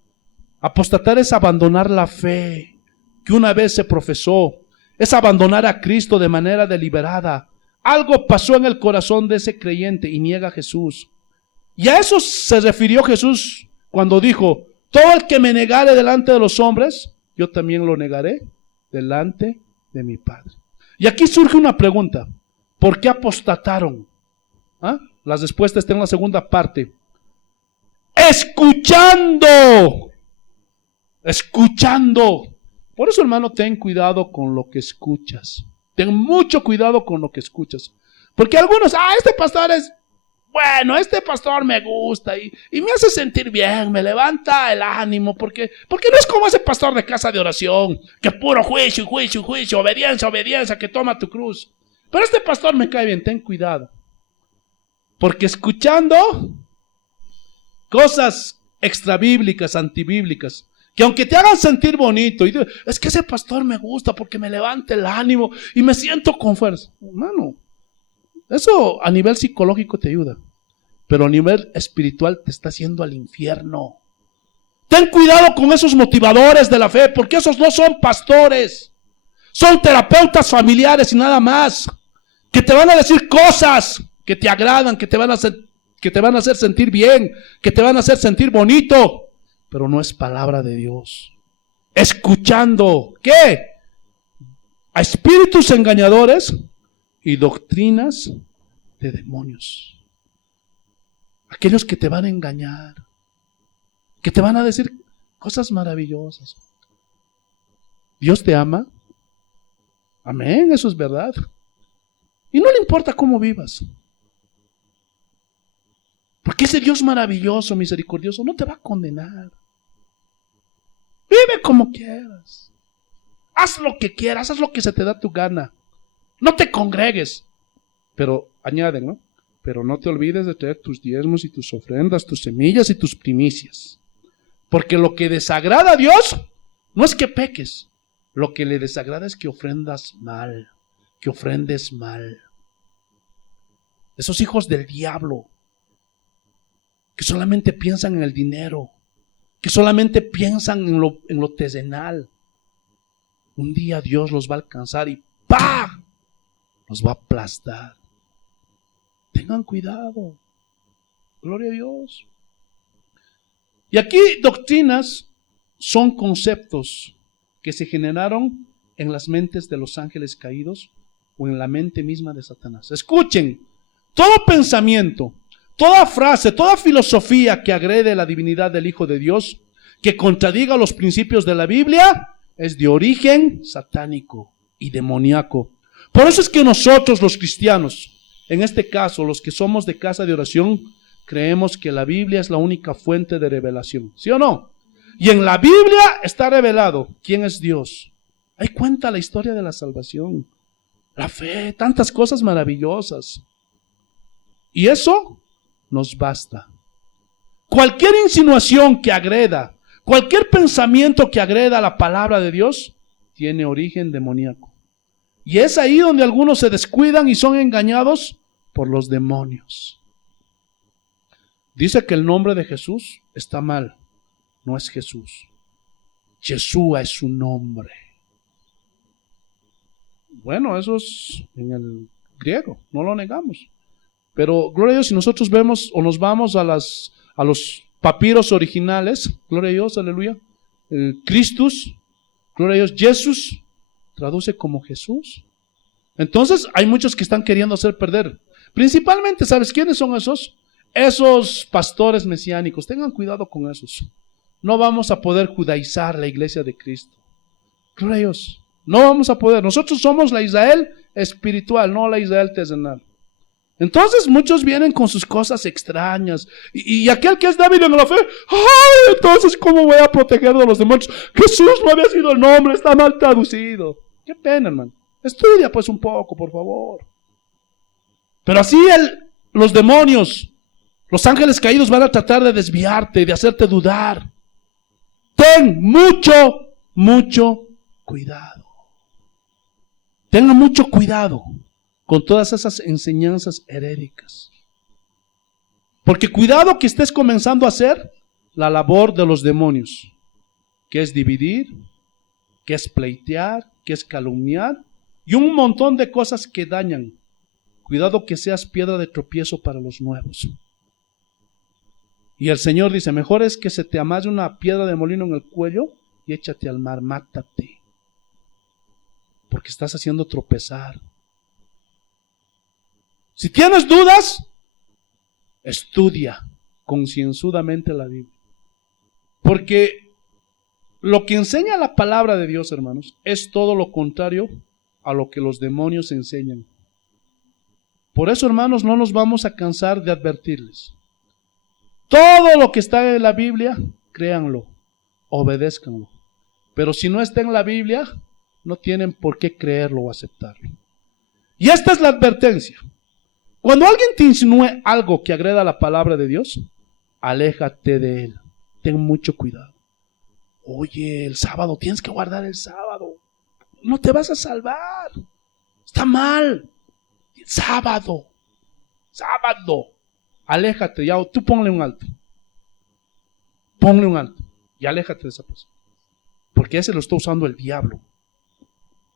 Apostatar es abandonar la fe que una vez se profesó. Es abandonar a Cristo de manera deliberada. Algo pasó en el corazón de ese creyente y niega a Jesús. Y a eso se refirió Jesús cuando dijo: todo el que me negare delante de los hombres, yo también lo negaré delante de mi Padre. Y aquí surge una pregunta: ¿por qué apostataron? ¿Ah? La respuesta está en la segunda parte. Escuchando. Por eso, hermano, ten cuidado con lo que escuchas. Ten mucho cuidado con lo que escuchas. Porque algunos, este pastor es bueno, este pastor me gusta y me hace sentir bien, me levanta el ánimo, porque no es como ese pastor de casa de oración, que puro juicio, obediencia, que toma tu cruz. Pero este pastor me cae bien, ten cuidado. Porque escuchando cosas extrabíblicas, antibíblicas, que aunque te hagan sentir bonito, y es que ese pastor me gusta porque me levanta el ánimo y me siento con fuerza. Hermano, eso a nivel psicológico te ayuda, pero a nivel espiritual te está haciendo al infierno. Ten cuidado con esos motivadores de la fe, porque esos no son pastores, son terapeutas familiares y nada más, que te van a decir cosas que te agradan, que te van a hacer sentir bien, que te van a hacer sentir bonito, pero no es palabra de Dios. Escuchando, ¿qué? A espíritus engañadores y doctrinas de demonios. Aquellos que te van a engañar, que te van a decir cosas maravillosas. Dios te ama. Amén, eso es verdad. Y no le importa cómo vivas. Porque ese Dios maravilloso, misericordioso, no te va a condenar. Vive como quieras. Haz lo que quieras, haz lo que se te da tu gana. No te congregues. Pero, añaden, ¿no? Pero no te olvides de traer tus diezmos y tus ofrendas, tus semillas y tus primicias. Porque lo que desagrada a Dios no es que peques. Lo que le desagrada es que ofrendas mal, que ofrendes mal. Esos hijos del diablo, que solamente piensan en el dinero, que solamente piensan en lo terrenal. Un día Dios los va a alcanzar y ¡pah! Los va a aplastar. Tengan cuidado. Gloria a Dios. Y aquí doctrinas son conceptos que se generaron en las mentes de los ángeles caídos o en la mente misma de Satanás. Escuchen, todo pensamiento, Toda frase, toda filosofía que agrede la divinidad del Hijo de Dios, que contradiga los principios de la Biblia, es de origen satánico y demoníaco. Por eso es que nosotros los cristianos, en este caso los que somos de casa de oración, creemos que la Biblia es la única fuente de revelación. ¿Sí o no? Y en la Biblia está revelado quién es Dios. Ahí cuenta la historia de la salvación, la fe, tantas cosas maravillosas. Y eso nos basta. Cualquier insinuación que agreda, cualquier pensamiento que agreda a la palabra de Dios, tiene origen demoníaco. Y es ahí donde algunos se descuidan y son engañados por los demonios. Dice que el nombre de Jesús está mal. No es Jesús. Yeshua es su nombre. Bueno, eso es en el griego, no lo negamos. Pero, gloria a Dios, si nosotros vemos o nos vamos a los papiros originales, gloria a Dios, aleluya, Christus, gloria a Dios, Jesús, traduce como Jesús. Entonces, hay muchos que están queriendo hacer perder. Principalmente, ¿sabes quiénes son esos? Esos pastores mesiánicos. Tengan cuidado con esos. No vamos a poder judaizar la iglesia de Cristo. Gloria a Dios. No vamos a poder. Nosotros somos la Israel espiritual, no la Israel terrenal. Entonces muchos vienen con sus cosas extrañas. Y aquel que es débil en la fe, ¡ay! Entonces, ¿cómo voy a proteger de los demonios? Jesús no había sido el nombre, está mal traducido. Qué pena, hermano. Estudia pues un poco, por favor. Pero así los demonios, los ángeles caídos van a tratar de desviarte, de hacerte dudar. Ten mucho cuidado. Tenga mucho cuidado con todas esas enseñanzas heréticas. Porque cuidado que estés comenzando a hacer la labor de los demonios, que es dividir, que es pleitear, que es calumniar y un montón de cosas que dañan. Cuidado que seas piedra de tropiezo para los nuevos. Y el Señor dice, mejor es que se te amase una piedra de molino en el cuello y échate al mar, mátate. Porque estás haciendo tropezar. Si tienes dudas, estudia concienzudamente la Biblia. Porque lo que enseña la palabra de Dios, hermanos, es todo lo contrario a lo que los demonios enseñan. Por eso, hermanos, no nos vamos a cansar de advertirles. Todo lo que está en la Biblia, créanlo, obedézcanlo. Pero si no está en la Biblia, no tienen por qué creerlo o aceptarlo. Y esta es la advertencia. Cuando alguien te insinúe algo que agreda a la palabra de Dios, aléjate de él. Ten mucho cuidado. Oye, el sábado, tienes que guardar el sábado. No te vas a salvar. Está mal. Sábado. Aléjate, ya, tú ponle un alto. Ponle un alto y aléjate de esa persona. Porque ese lo está usando el diablo.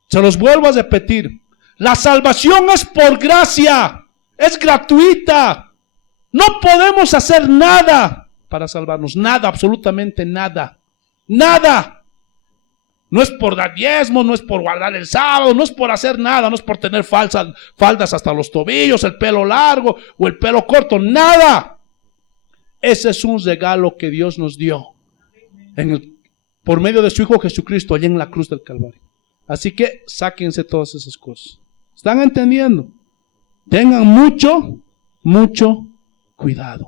Se los vuelvo a repetir. La salvación es por gracia. Es gratuita. No podemos hacer nada para salvarnos. Nada, absolutamente nada. Nada. No es por dar diezmo, no es por guardar el sábado, no es por hacer nada, no es por tener faldas hasta los tobillos, el pelo largo o el pelo corto, nada. Ese es un regalo que Dios nos dio por medio de su Hijo Jesucristo allá en la cruz del Calvario. Así que sáquense todas esas cosas. ¿Están entendiendo? Tengan mucho cuidado.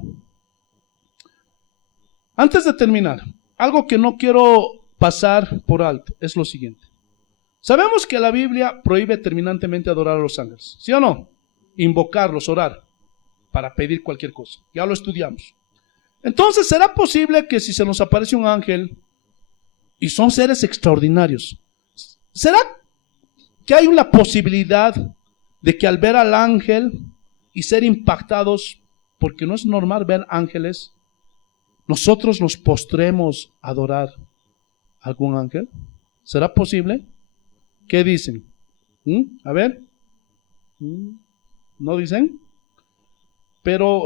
Antes de terminar, algo que no quiero pasar por alto es lo siguiente. Sabemos que la Biblia prohíbe terminantemente adorar a los ángeles, ¿sí o no? Invocarlos, orar, para pedir cualquier cosa. Ya lo estudiamos. Entonces, ¿será posible que si se nos aparece un ángel y son seres extraordinarios, será que hay una posibilidad de que al ver al ángel y ser impactados, porque no es normal ver ángeles, nosotros nos postremos a adorar a algún ángel? ¿Será posible? ¿Qué dicen? A ver. ¿No dicen? Pero,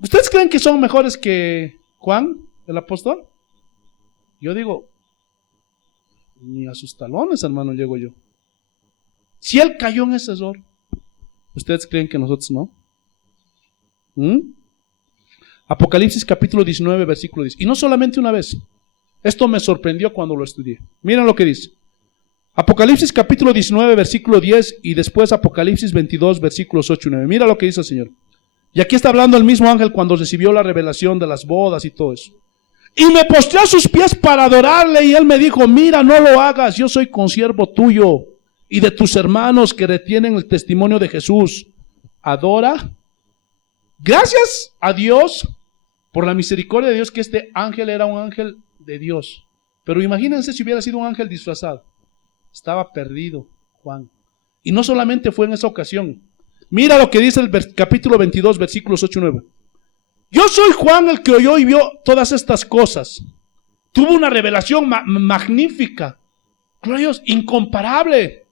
¿ustedes creen que son mejores que Juan, el apóstol? Yo digo, ni a sus talones, hermano, llego yo. Si él cayó en ese error, ¿ustedes creen que nosotros no? Apocalipsis capítulo 19, versículo 10. Y no solamente una vez. Esto me sorprendió cuando lo estudié. Miren lo que dice. Apocalipsis capítulo 19, versículo 10 y después Apocalipsis 22, versículos 8 y 9. Mira lo que dice el Señor. Y aquí está hablando el mismo ángel cuando recibió la revelación de las bodas y todo eso. Y me postré a sus pies para adorarle y él me dijo, mira, no lo hagas, yo soy consiervo tuyo y de tus hermanos que retienen el testimonio de Jesús. Adora. Gracias a Dios por la misericordia de Dios que este ángel era un ángel de Dios. Pero imagínense si hubiera sido un ángel disfrazado. Estaba perdido Juan. Y no solamente fue en esa ocasión. Mira lo que dice el capítulo 22, versículos 8 y 9. Yo soy Juan el que oyó y vio todas estas cosas. Tuvo una revelación magnífica. Gloria a Dios, incomparable.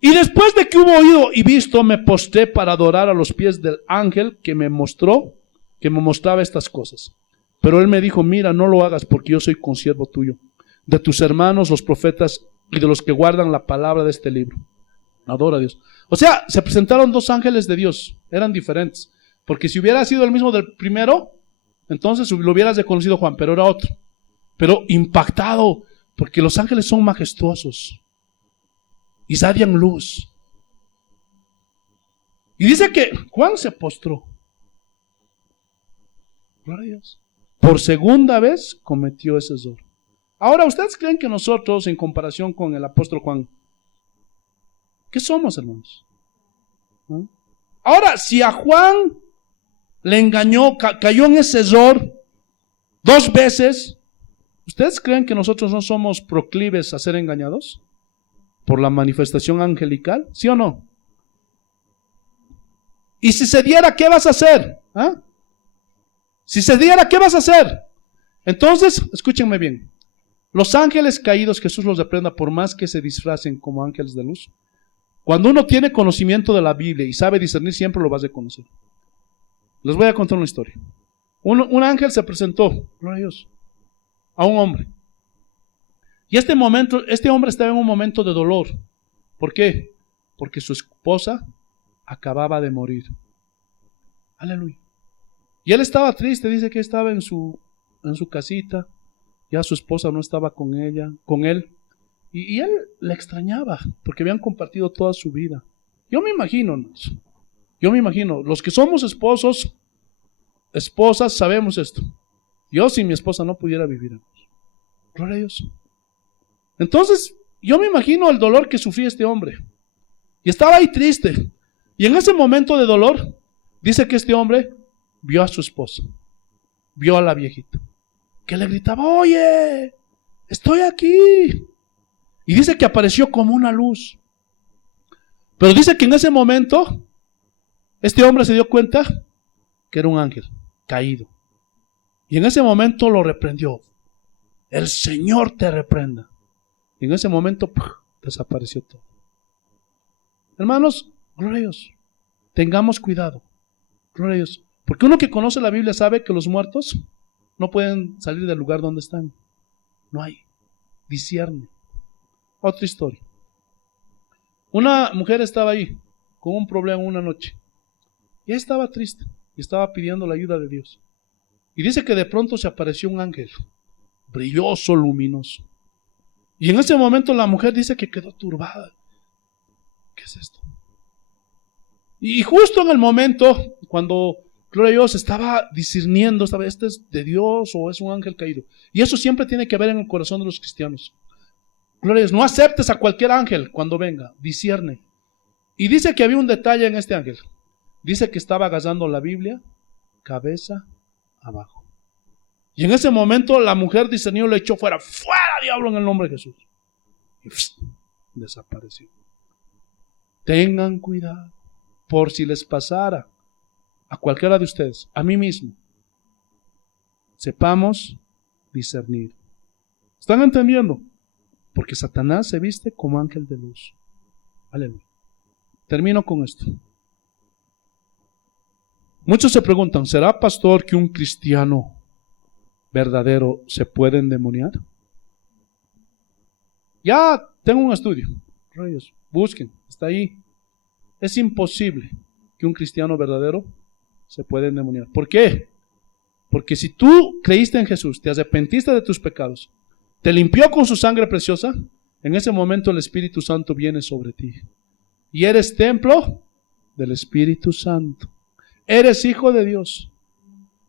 Y después de que hubo oído y visto, me postré para adorar a los pies del ángel que me mostraba estas cosas. Pero él me dijo, mira, no lo hagas porque yo soy consiervo tuyo, de tus hermanos los profetas y de los que guardan la palabra de este libro. Adora a Dios. O sea, se presentaron dos ángeles de Dios, eran diferentes. Porque si hubiera sido el mismo del primero, entonces lo hubieras reconocido Juan, pero era otro. Pero impactado, porque los ángeles son majestuosos. Irradian luz. Y dice que Juan se postró. Gloria a Dios. Por segunda vez cometió ese error. Ahora, ¿ustedes creen que nosotros, en comparación con el apóstol Juan, qué somos, hermanos? ¿No? Ahora, si a Juan le engañó, cayó en ese error 2 veces, ¿ustedes creen que nosotros no somos proclives a ser engañados por la manifestación angelical? ¿Sí o no? Y si se diera, ¿qué vas a hacer? ¿Ah? Si se diera, ¿qué vas a hacer? Entonces, escúchenme bien. Los ángeles caídos, Jesús los reprenda por más que se disfracen como ángeles de luz. Cuando uno tiene conocimiento de la Biblia y sabe discernir, siempre lo vas a conocer. Les voy a contar una historia. Un ángel se presentó, gloria a Dios, a un hombre. Y este hombre estaba en un momento de dolor. ¿Por qué? Porque su esposa acababa de morir. Aleluya. Y él estaba triste, dice que estaba en su casita. Ya su esposa no estaba con él. Y él la extrañaba, porque habían compartido toda su vida. Yo me imagino, los que somos esposas, sabemos esto. Yo sin mi esposa no pudiera vivir. Gloria a Dios. Entonces, yo me imagino el dolor que sufría este hombre. Y estaba ahí triste. Y en ese momento de dolor, dice que este hombre vio a su esposa, vio a la viejita, que le gritaba, oye, estoy aquí. Y dice que apareció como una luz. Pero dice que en ese momento, este hombre se dio cuenta que era un ángel caído. Y en ese momento lo reprendió. El Señor te reprenda. Y en ese momento desapareció todo. Hermanos, gloria a Dios. Tengamos cuidado. Gloria a Dios. Porque uno que conoce la Biblia sabe que los muertos no pueden salir del lugar donde están. No hay. Discierne. Otra historia. Una mujer estaba ahí con un problema una noche. Y ella estaba triste y estaba pidiendo la ayuda de Dios. Y dice que de pronto se apareció un ángel, brilloso, luminoso. Y en ese momento la mujer dice que quedó turbada. ¿Qué es esto? Y justo en el momento, cuando gloria a Dios estaba discerniendo, ¿este es de Dios o es un ángel caído? Y eso siempre tiene que haber en el corazón de los cristianos. Gloria a Dios, no aceptes a cualquier ángel cuando venga, discierne. Y dice que había un detalle en este ángel. Dice que estaba agarrando la Biblia cabeza abajo. Y en ese momento la mujer discernió, le echó fuera diablo, en el nombre de Jesús. Y desapareció. Tengan cuidado, por si les pasara a cualquiera de ustedes, a mí mismo, sepamos discernir. ¿Están entendiendo? Porque Satanás se viste como ángel de luz. Aleluya. Termino con esto. Muchos se preguntan, ¿será, pastor, que un cristiano verdadero se puede endemoniar? Ya tengo un estudio. Rayos, busquen, está ahí. Es imposible que un cristiano verdadero se puede endemoniar. ¿Por qué? Porque si tú creíste en Jesús, te arrepentiste de tus pecados, te limpió con su sangre preciosa, en ese momento el Espíritu Santo viene sobre ti. Y eres templo del Espíritu Santo. Eres hijo de Dios.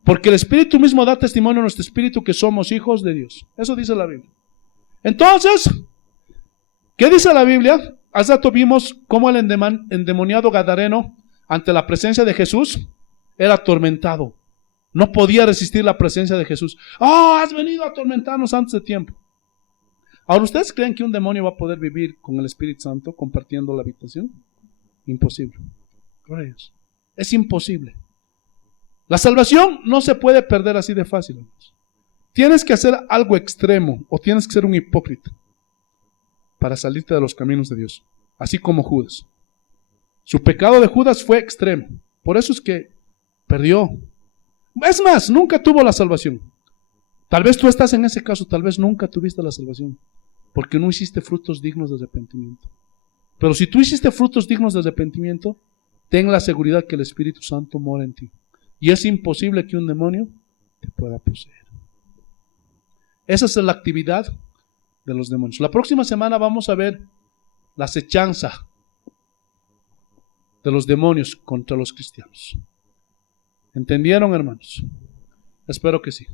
Porque el Espíritu mismo da testimonio a nuestro espíritu que somos hijos de Dios. Eso dice la Biblia. Entonces, ¿qué dice la Biblia? Hace rato vimos cómo el endemoniado gadareno, ante la presencia de Jesús, era atormentado. No podía resistir la presencia de Jesús. ¡Oh, has venido a atormentarnos antes de tiempo! Ahora, ¿ustedes creen que un demonio va a poder vivir con el Espíritu Santo compartiendo la habitación? Imposible. Gloria a Dios. Es imposible. La salvación no se puede perder así de fácil, hermanos. Tienes que hacer algo extremo o tienes que ser un hipócrita para salirte de los caminos de Dios, así como Judas. Su pecado de Judas fue extremo, por eso es que perdió. Es más, nunca tuvo la salvación. Tal vez tú estás en ese caso, tal vez nunca tuviste la salvación, porque no hiciste frutos dignos de arrepentimiento. Pero si tú hiciste frutos dignos de arrepentimiento, ten la seguridad que el Espíritu Santo mora en ti. Y es imposible que un demonio te pueda poseer. Esa es la actividad de los demonios. La próxima semana vamos a ver la acechanza de los demonios contra los cristianos. ¿Entendieron, hermanos? Espero que sí.